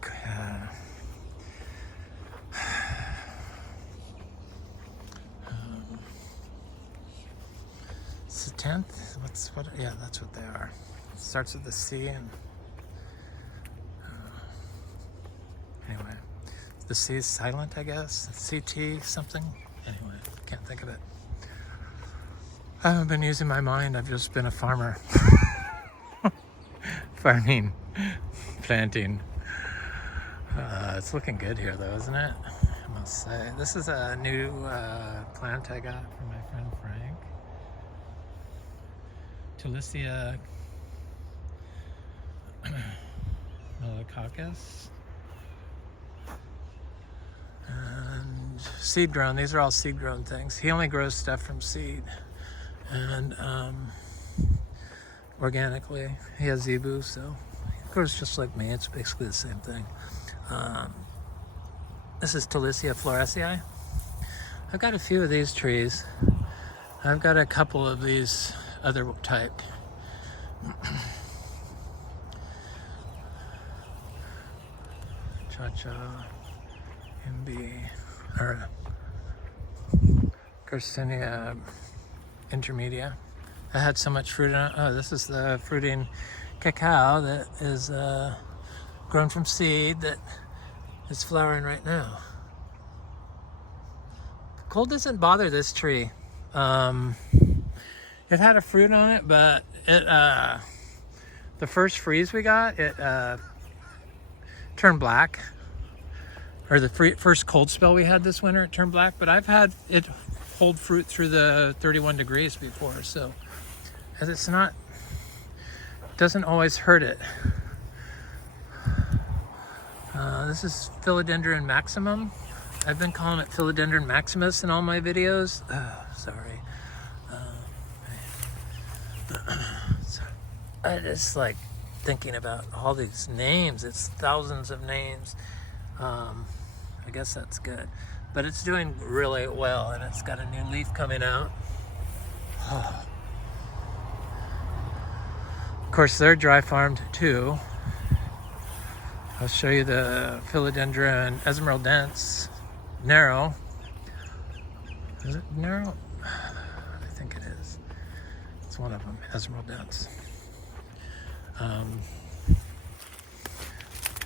It's the 10th. What? Yeah, that's what they are. It starts with the C and. Anyway, the C is silent, I guess. CT something. Anyway, can't think of it. I haven't been using my mind. I've just been a farmer. Farming, planting. It's looking good here though, isn't it? I must say. This is a new plant I got from my friend Frank. Talicia Melococcus. And seed grown. These are all seed grown things. He only grows stuff from seed. And organically. He has zebu, so of course, just like me, it's basically the same thing. This is Talicia florescii. I've got a few of these trees. I've got a couple of these other type. Cha-cha, MB, or Garcinia intermedia. I had so much fruit on it. Oh, this is the fruiting cacao that is grown from seed that is flowering right now. Cold doesn't bother this tree. It had a fruit on it, but it the first freeze we got, it turned black. Or the first cold spell we had this winter, it turned black. But I've had it hold fruit through the 31 degrees before, so as it's not, doesn't always hurt it. This is Philodendron maximum. I've been calling it Philodendron maximus in all my videos. Sorry. I just like thinking about all these names. It's thousands of names. I guess that's good. But it's doing really well, and it's got a new leaf coming out. Of course, they're dry farmed too. I'll show you the Philodendron emeraldens narrow. Is it narrow? I think it is. It's one of them, emeraldens.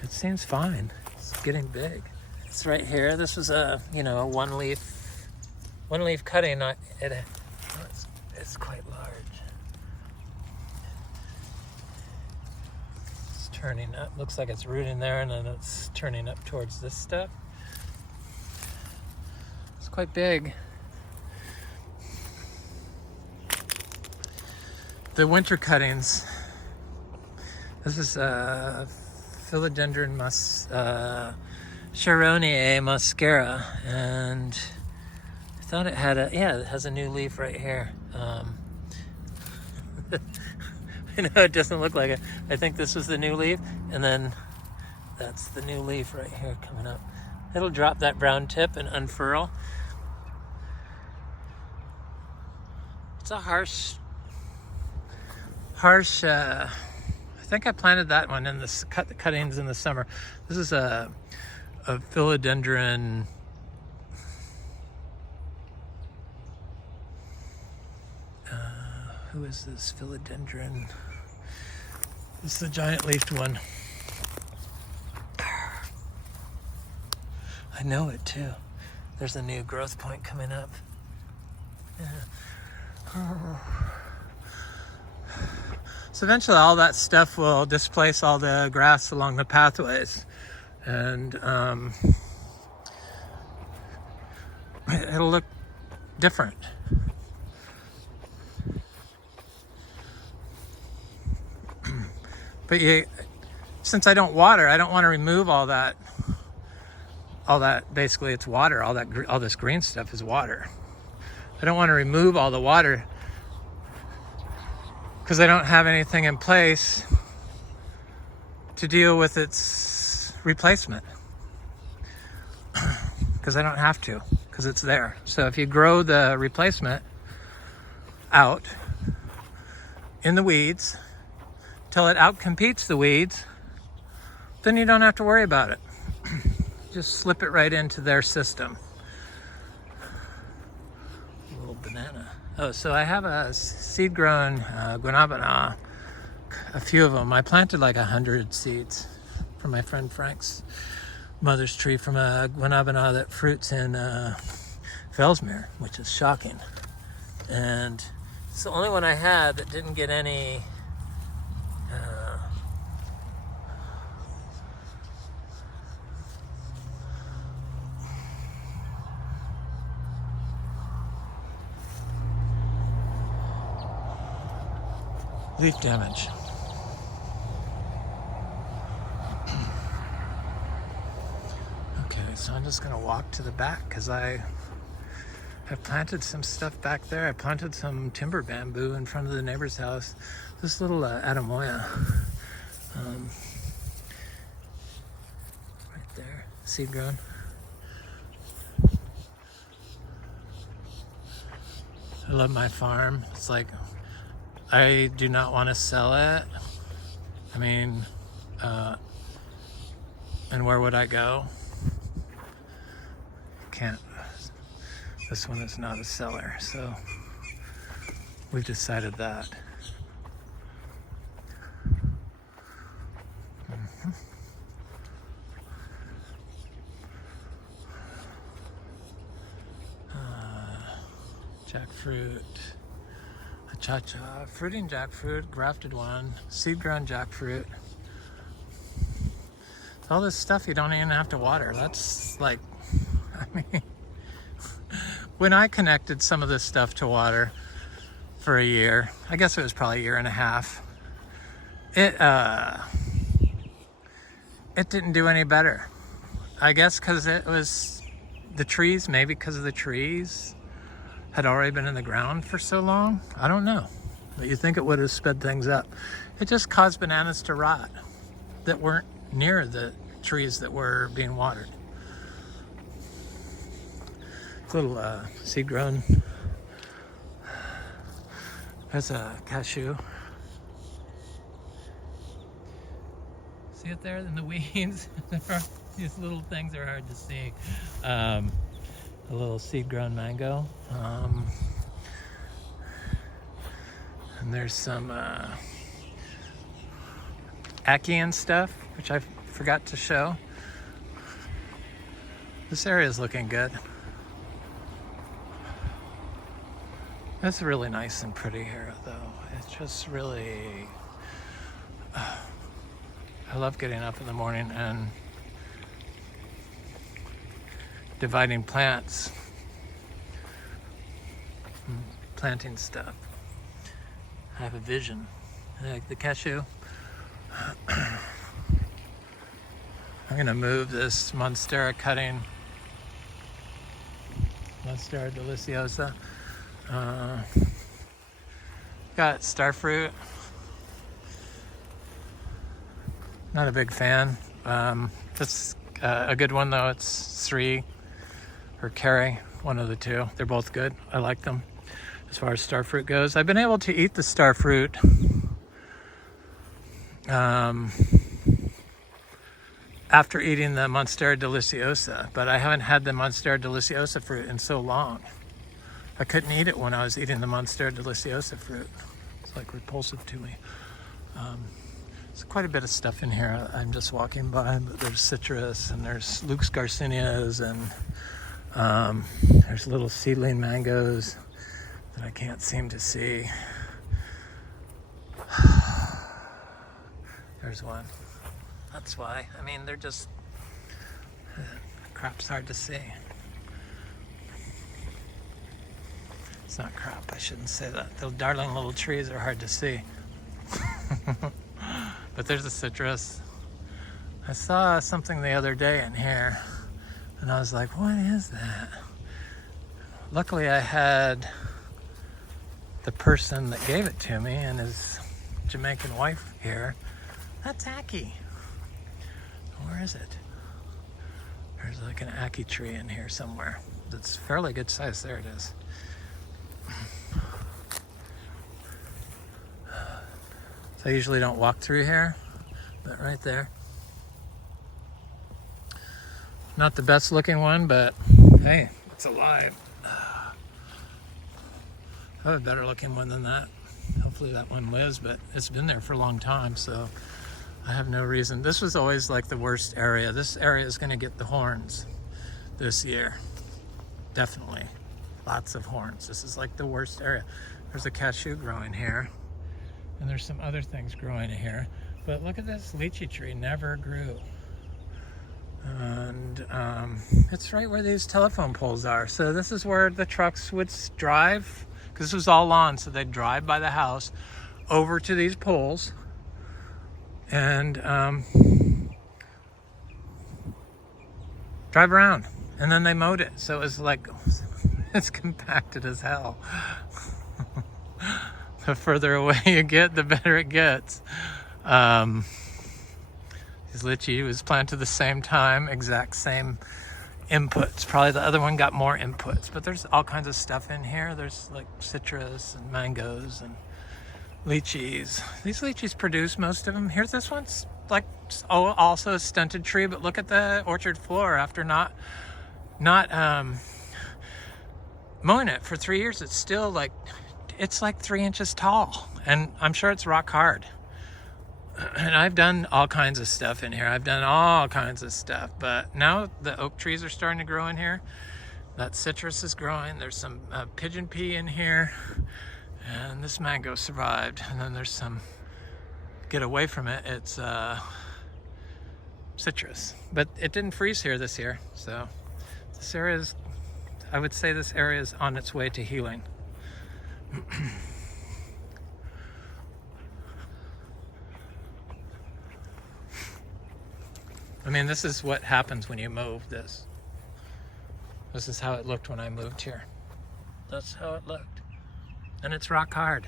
It seems fine. It's getting big. It's right here. This was a one leaf cutting. It's quite large. It's turning up. Looks like it's rooting there, and then it's turning up towards this stuff. It's quite big. The winter cuttings. This is Philodendron Sharonia muscara, and I thought it had it has a new leaf right here. I know it doesn't look like it. I think this was the new leaf, and then that's the new leaf right here coming up. It'll drop that brown tip and unfurl. It's a harsh. I think I planted that one in the cuttings in the summer. This is a philodendron. Who is this philodendron? This is the giant leafed one. I know it too. There's a new growth point coming up. Yeah. So eventually all that stuff will displace all the grass along the pathways, and it'll look different. But since I don't water, I don't want to remove all that, basically it's water, all this green stuff is water. I don't want to remove all the water because I don't have anything in place to deal with its replacement. Because I don't have to, because it's there. So if you grow the replacement out in the weeds till it outcompetes the weeds, then you don't have to worry about it. Just slip it right into their system. A little banana. Oh, so I have a seed-grown guanabana, a few of them. I planted like 100 seeds from my friend Frank's mother's tree from a guanabana that fruits in Fellsmere, which is shocking. And it's the only one I had that didn't get any leaf damage. Okay, so I'm just gonna walk to the back because I have planted some stuff back there. I planted some timber bamboo in front of the neighbor's house. This little Adamoya, right there, seed grown. I love my farm. It's like, I do not want to sell it. I mean, and where would I go? Can't. This one is not a seller, so we've decided that. Jackfruit, cha-cha, fruiting jackfruit, grafted one, seed-grown jackfruit. All this stuff you don't even have to water. That's like, I mean, when I connected some of this stuff to water for a year, I guess it was probably a year and a half, it didn't do any better. I guess because it was the trees, maybe because of the trees had already been in the ground for so long. I don't know, but you think it would have sped things up. It just caused bananas to rot that weren't near the trees that were being watered. Little seed grown. There's a cashew. See it there in the weeds? These little things are hard to see. A little seed grown mango. And there's some Ackee stuff, which I forgot to show. This area is looking good. It's really nice and pretty here, though. It's just really, I love getting up in the morning and dividing plants, planting stuff. I have a vision. I like the cashew. I'm gonna move this Monstera cutting, Monstera deliciosa. Got starfruit. Not a big fan. That's a good one though. It's Sri or Carrie, one of the two. They're both good. I like them as far as starfruit goes. I've been able to eat the starfruit after eating the Monstera deliciosa, but I haven't had the Monstera deliciosa fruit in so long. I couldn't eat it when I was eating the Monstera deliciosa fruit. It's like repulsive to me. There's quite a bit of stuff in here. I'm just walking by, but there's citrus and there's Luke's Garcinias and there's little seedling mangoes that I can't seem to see. There's one. That's why. I mean, they're just, crap's hard to see. It's not crap, I shouldn't say that. Those darling little trees are hard to see. But there's the citrus. I saw something the other day in here, and I was like, what is that? Luckily, I had the person that gave it to me and his Jamaican wife here. That's ackee. Where is it? There's like an ackee tree in here somewhere. That's fairly good size. There it is. So I usually don't walk through here, but right there. Not the best looking one, but hey, it's alive. I have a better looking one than that. Hopefully that one lives, but it's been there for a long time, so I have no reason. This was always like the worst area. This area is gonna get the horns this year. Definitely. Lots of horns. This is like the worst area. There's a cashew growing here, and there's some other things growing here. But look at this lychee tree, never grew. And it's right where these telephone poles are. So this is where the trucks would drive, because this was all lawn, so they'd drive by the house over to these poles and drive around, and then they mowed it. So it was like, it's compacted as hell. The further away you get, the better it gets. His lychee was planted the same time, exact same inputs. Probably the other one got more inputs, but there's all kinds of stuff in here. There's like citrus and mangoes and lychees. These lychees produce most of them. Here's this one's like also a stunted tree, but look at the orchard floor after not mowing it for 3 years. It's still like, it's like 3 inches tall, and I'm sure it's rock hard. And I've done all kinds of stuff in here. I've done all kinds of stuff, but now the oak trees are starting to grow in here. That citrus is growing. There's some pigeon pea in here, and this mango survived. And then there's some, get away from it, it's citrus. But it didn't freeze here this year, so this area is, I would say this area is on its way to healing. I mean, this is what happens when you move this. This is how it looked when I moved here. That's how it looked. And it's rock hard.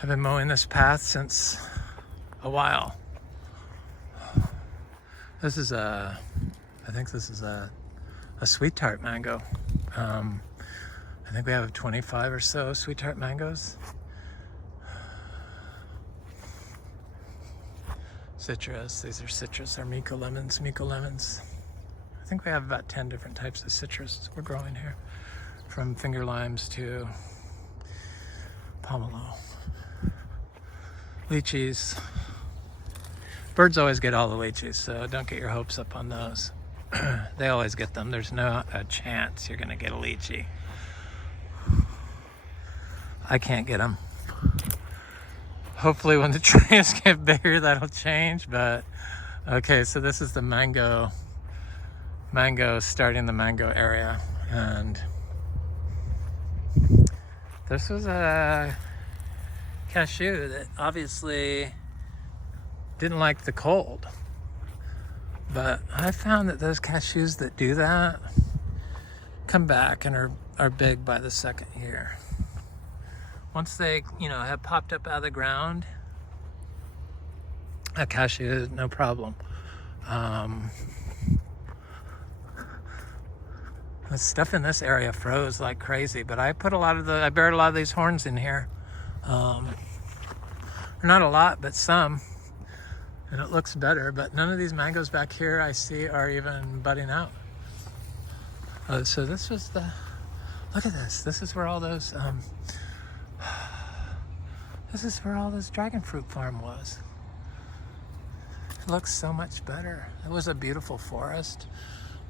I've been mowing this path since a while. This is I think this is a sweet tart mango. I think we have 25 or so sweet tart mangoes. Citrus, these are citrus, are Miko lemons. I think we have about 10 different types of citrus we're growing here, from finger limes to pomelo. Lychees. Birds always get all the lychees, so don't get your hopes up on those. They always get them. There's no chance you're gonna get a lychee. I can't get them. Hopefully when the trees get bigger, that'll change, but okay, so this is the mango starting the mango area, and this was a cashew that obviously didn't like the cold, but I found that those cashews that do that come back and are big by the second year. Once they, have popped up out of the ground, a cashew, no problem. The stuff in this area froze like crazy, but I buried a lot of these horns in here. Not a lot, but some, and it looks better. But none of these mangoes back here I see are even budding out. So this was look at this. This is where all those. This is where all this dragon fruit farm was. It looks so much better. It was a beautiful forest,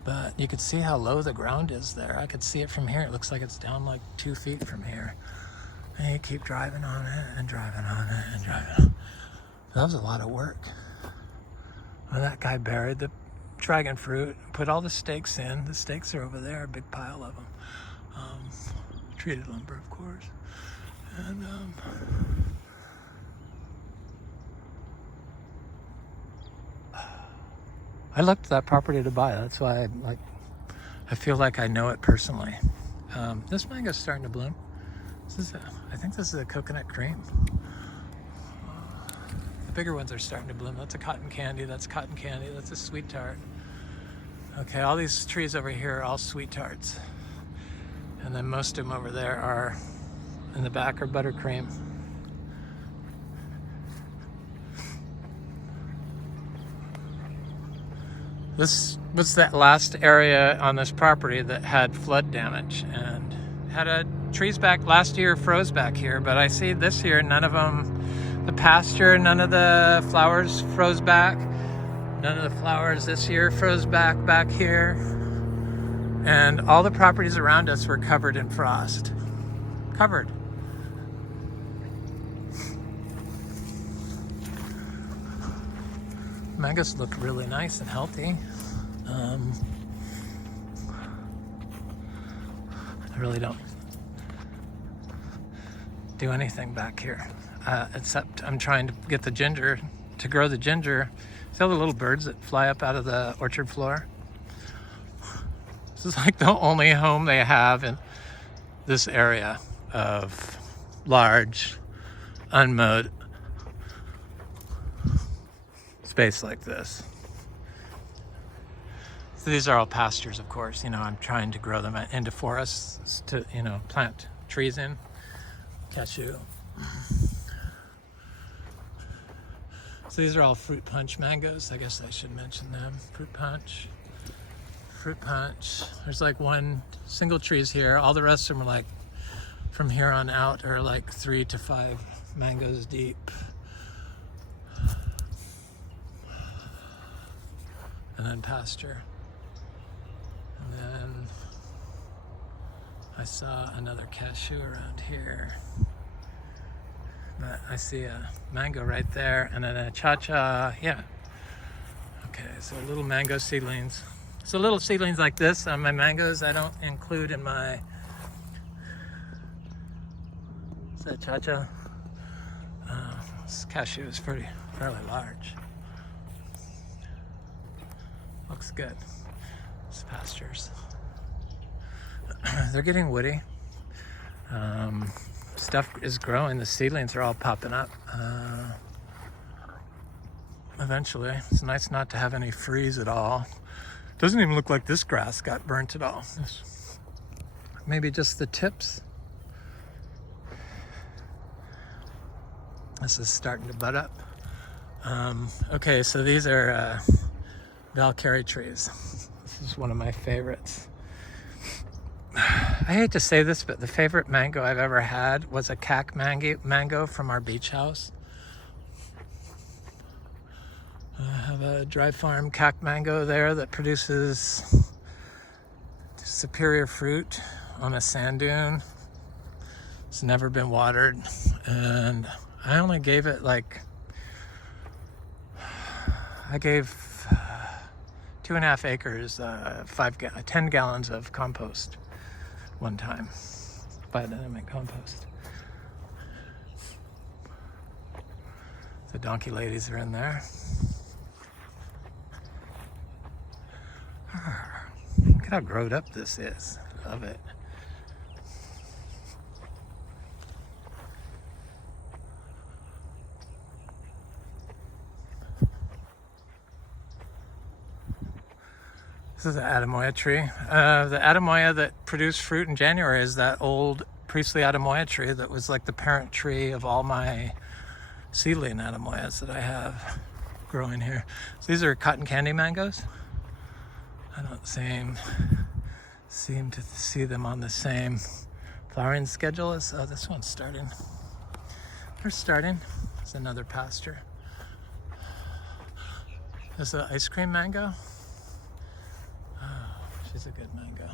but you could see how low the ground is there. I could see it from here. It looks like it's down like 2 feet from here. And you keep driving on it and driving on it and driving on it. That was a lot of work. Well, that guy buried the dragon fruit, put all the stakes in. The stakes are over there, a big pile of them. Treated lumber, of course. And I looked at that property to buy. That's why I feel like I know it personally. This mango's starting to bloom. I think this is a coconut cream. The bigger ones are starting to bloom. That's a cotton candy. That's cotton candy. That's a sweet tart. Okay, all these trees over here are all sweet tarts. And then most of them over there are, in the back, are buttercream. This was that last area on this property that had flood damage and had trees back last year froze back here, but I see this year none of them, the pasture, none of the flowers froze back. None of the flowers this year froze back here. And all the properties around us were covered in frost. Covered. Mangoes look really nice and healthy. I really don't do anything back here, except I'm trying to get the ginger, to grow the ginger. See all the little birds that fly up out of the orchard floor? This is like the only home they have in this area of large, unmowed space like this. So these are all pastures, of course. You know, I'm trying to grow them into forests to, you know, plant trees in. Cashew. So these are all fruit punch mangoes. I guess I should mention them. Fruit punch. Fruit punch. There's like one single trees here. All the rest of them are like, from here on out, are like 3 to 5 mangoes deep. And then pasture. And then I saw another cashew around here. But I see a mango right there, and then a cha-cha, yeah. Okay, so little mango seedlings. So little seedlings like this on my mangoes I don't include in my, is that cha-cha? This cashew is fairly large. Looks good. It's pastures. They're getting woody. Stuff is growing. The seedlings are all popping up. Eventually. It's nice not to have any freeze at all. Doesn't even look like this grass got burnt at all. Maybe just the tips. This is starting to bud up. Okay, so these are Valkyrie trees. This is one of my favorites. I hate to say this, but the favorite mango I've ever had was a cac mango from our beach house. I have a dry farm cac mango there that produces superior fruit on a sand dune. It's never been watered, and I only gave it I gave 2.5 acres, 10 gallons of compost one time. Biodynamic compost. The donkey ladies are in there. Look at how grown up this is. Love it. This is an Adamoya tree. The Adamoya that produced fruit in January is that old Priestley Adamoya tree that was like the parent tree of all my seedling Adamoyas that I have growing here. So these are cotton candy mangoes. I don't seem to see them on the same flowering schedule as this one's starting. They're starting. It's another pasture. This is an ice cream mango. She's a good mango.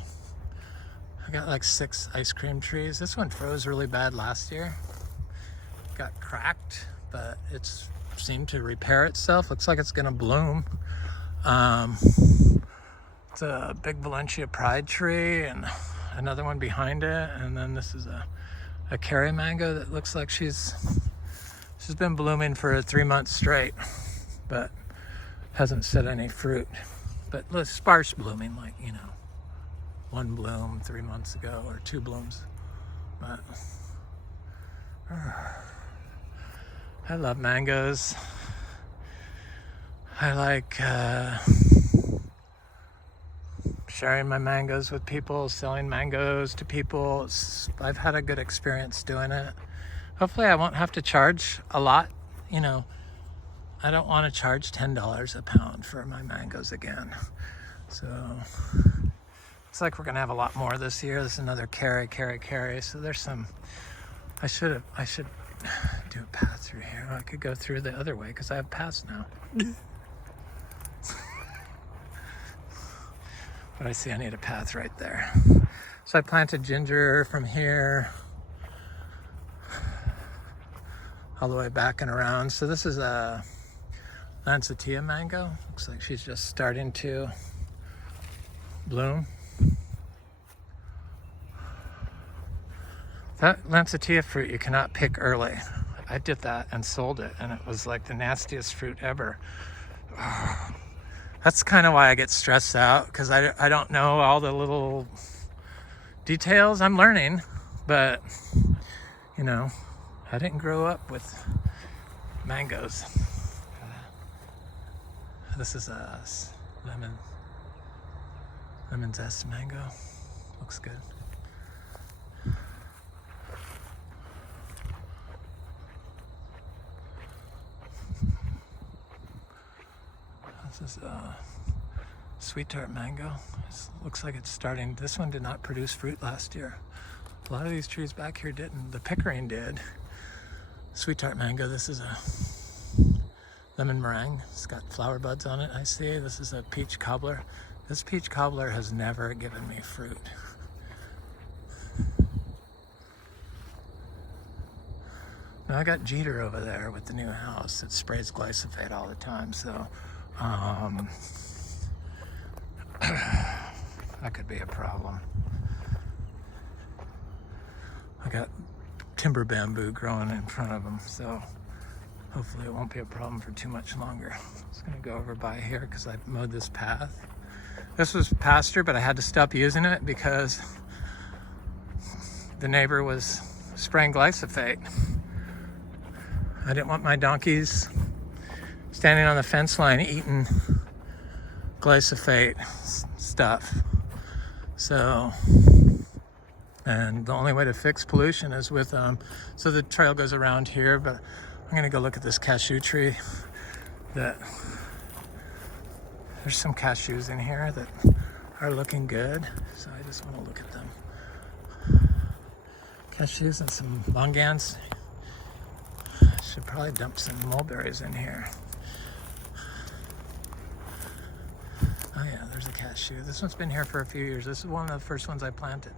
I got like 6 ice cream trees. This one froze really bad last year. Got cracked, but it's seemed to repair itself. Looks like it's gonna bloom. It's a big Valencia Pride tree and another one behind it. And then this is a Kerry mango that looks like she's been blooming for 3 months straight, but Hasn't set any fruit, but sparse blooming, like, you know, 1 bloom 3 months ago or 2 blooms. But I love mangoes. I like sharing my mangoes with people, selling mangoes to people. I've had a good experience doing it. Hopefully I won't have to charge a lot. You know, I don't want to charge $10 a pound for my mangoes again. So it's like we're gonna have a lot more this year. There's another carry. So there's some, I should do a path through here. I could go through the other way because I have paths now. But I see I need a path right there. So I planted ginger from here all the way back and around. So this is a Lancettia mango. Looks like she's just starting to bloom. That Lancettia fruit you cannot pick early. I did that and sold it, and it was like the nastiest fruit ever. That's kind of why I get stressed out, because I don't know all the little details. I'm learning, but you know, I didn't grow up with mangoes. This is a lemon zest mango. Looks good. This is a sweet tart mango. This looks like it's starting. This one did not produce fruit last year. A lot of these trees back here didn't. The pickering did. Sweet tart mango. This is a lemon meringue. It's got flower buds on it, I see. This is a peach cobbler. This peach cobbler has never given me fruit. Now I got Jeter over there with the new house. It sprays glyphosate all the time, so that could be a problem. I got timber bamboo growing in front of them, so hopefully it won't be a problem for too much longer. I'm just gonna go over by here because I mowed this path. This was pasture, but I had to stop using it because the neighbor was spraying glyphosate. I didn't want my donkeys standing on the fence line eating glyphosate stuff. So, and the only way to fix pollution is with, so the trail goes around here, but I'm gonna go look at this cashew tree that, there's some cashews in here that are looking good. So I just wanna look at them. Cashews and some longans. I should probably dump some mulberries in here. Oh yeah, there's a cashew. This one's been here for a few years. This is one of the first ones I planted.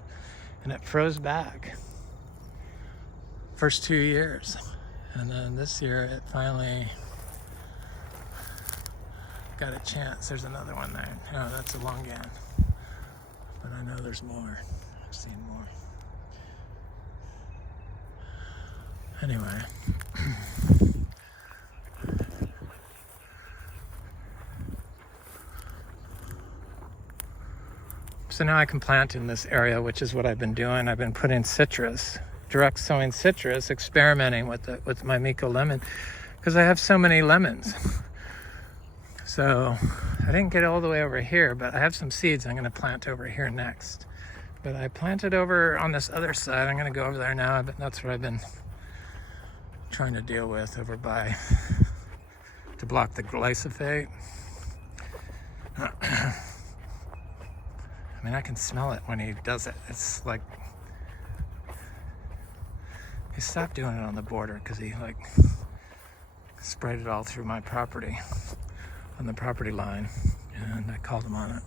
And it froze back. First 2 years. And then this year it finally got a chance. There's another one there. No, that's a longan. But I know there's more. I've seen more. Anyway. So now I can plant in this area, which is what I've been doing. I've been putting citrus, direct sowing citrus, experimenting with my Miko lemon, because I have so many lemons. So I didn't get all the way over here, but I have some seeds I'm gonna plant over here next. But I planted over on this other side. I'm gonna go over there now, but that's what I've been trying to deal with over by, to block the glyphosate. I mean, I can smell it when he does it. It's like, he stopped doing it on the border because he like sprayed it all through my property, on the property line, and I called him on it.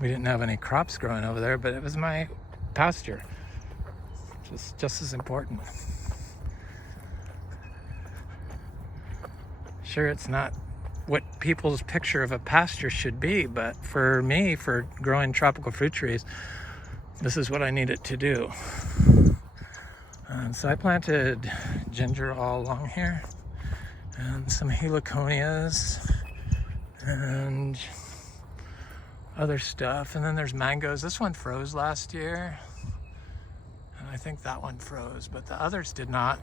We didn't have any crops growing over there, but it was my pasture. Just as important. Sure, it's not what people's picture of a pasture should be, but for me, for growing tropical fruit trees, this is what I need it to do. So I planted ginger all along here, and some heliconias and other stuff. And then there's mangoes. This one froze last year, and I think that one froze, but the others did not.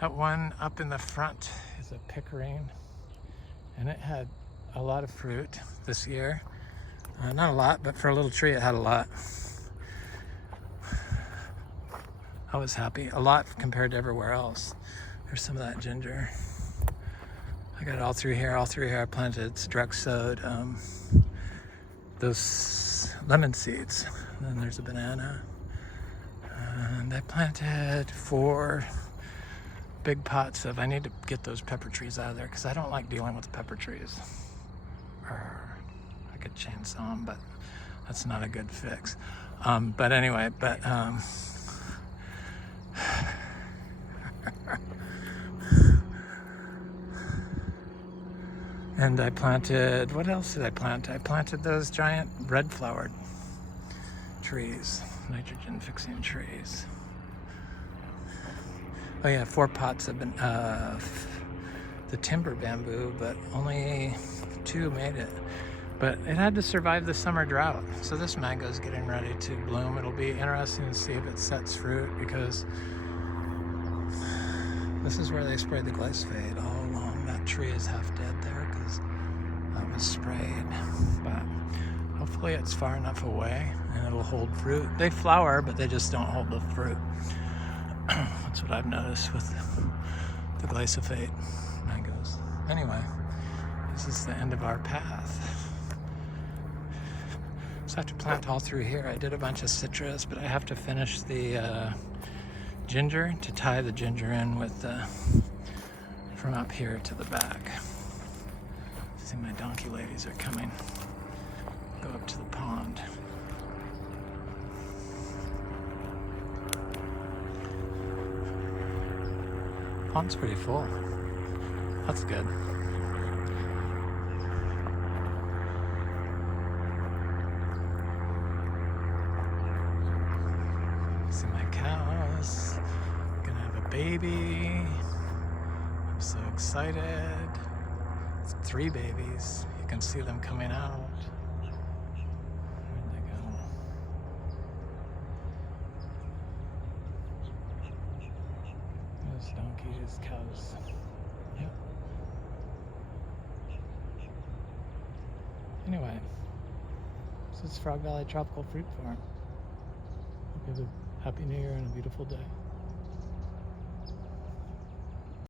That one up in the front is a pickering, and it had a lot of fruit this year. Not a lot, but for a little tree it had a lot. I was happy. A lot compared to everywhere else. There's some of that ginger. I got it all through here. All through here I planted direct sowed those lemon seeds. And then there's a banana. And I planted 4 big pots of, I need to get those pepper trees out of there because I don't like dealing with the pepper trees. I could chainsaw them, but that's not a good fix. But anyway, and I planted, what else did I plant? I planted those giant red flowered trees, nitrogen fixing trees. Oh yeah, 4 pots have been, the timber bamboo, but only 2 made it. But it had to survive the summer drought. So this mango is getting ready to bloom. It'll be interesting to see if it sets fruit, because this is where they sprayed the glyphosate all along. That tree is half dead there because that was sprayed. But hopefully it's far enough away and it'll hold fruit. They flower, but they just don't hold the fruit. That's what I've noticed with the glyphosate mangoes. Anyway, this is the end of our path. So I have to plant all through here. I did a bunch of citrus, but I have to finish the ginger to tie the ginger in with from up here to the back. See, my donkey ladies are coming. Go up to the pond. Pond's pretty full. That's good. See my cows. Gonna have a baby. I'm so excited. It's 3 babies. You can see them coming out. Where'd they go? There's donkeys, cows. Yep. Anyway, this is Frog Valley Tropical Fruit Farm. Hope you have a happy new year and a beautiful day.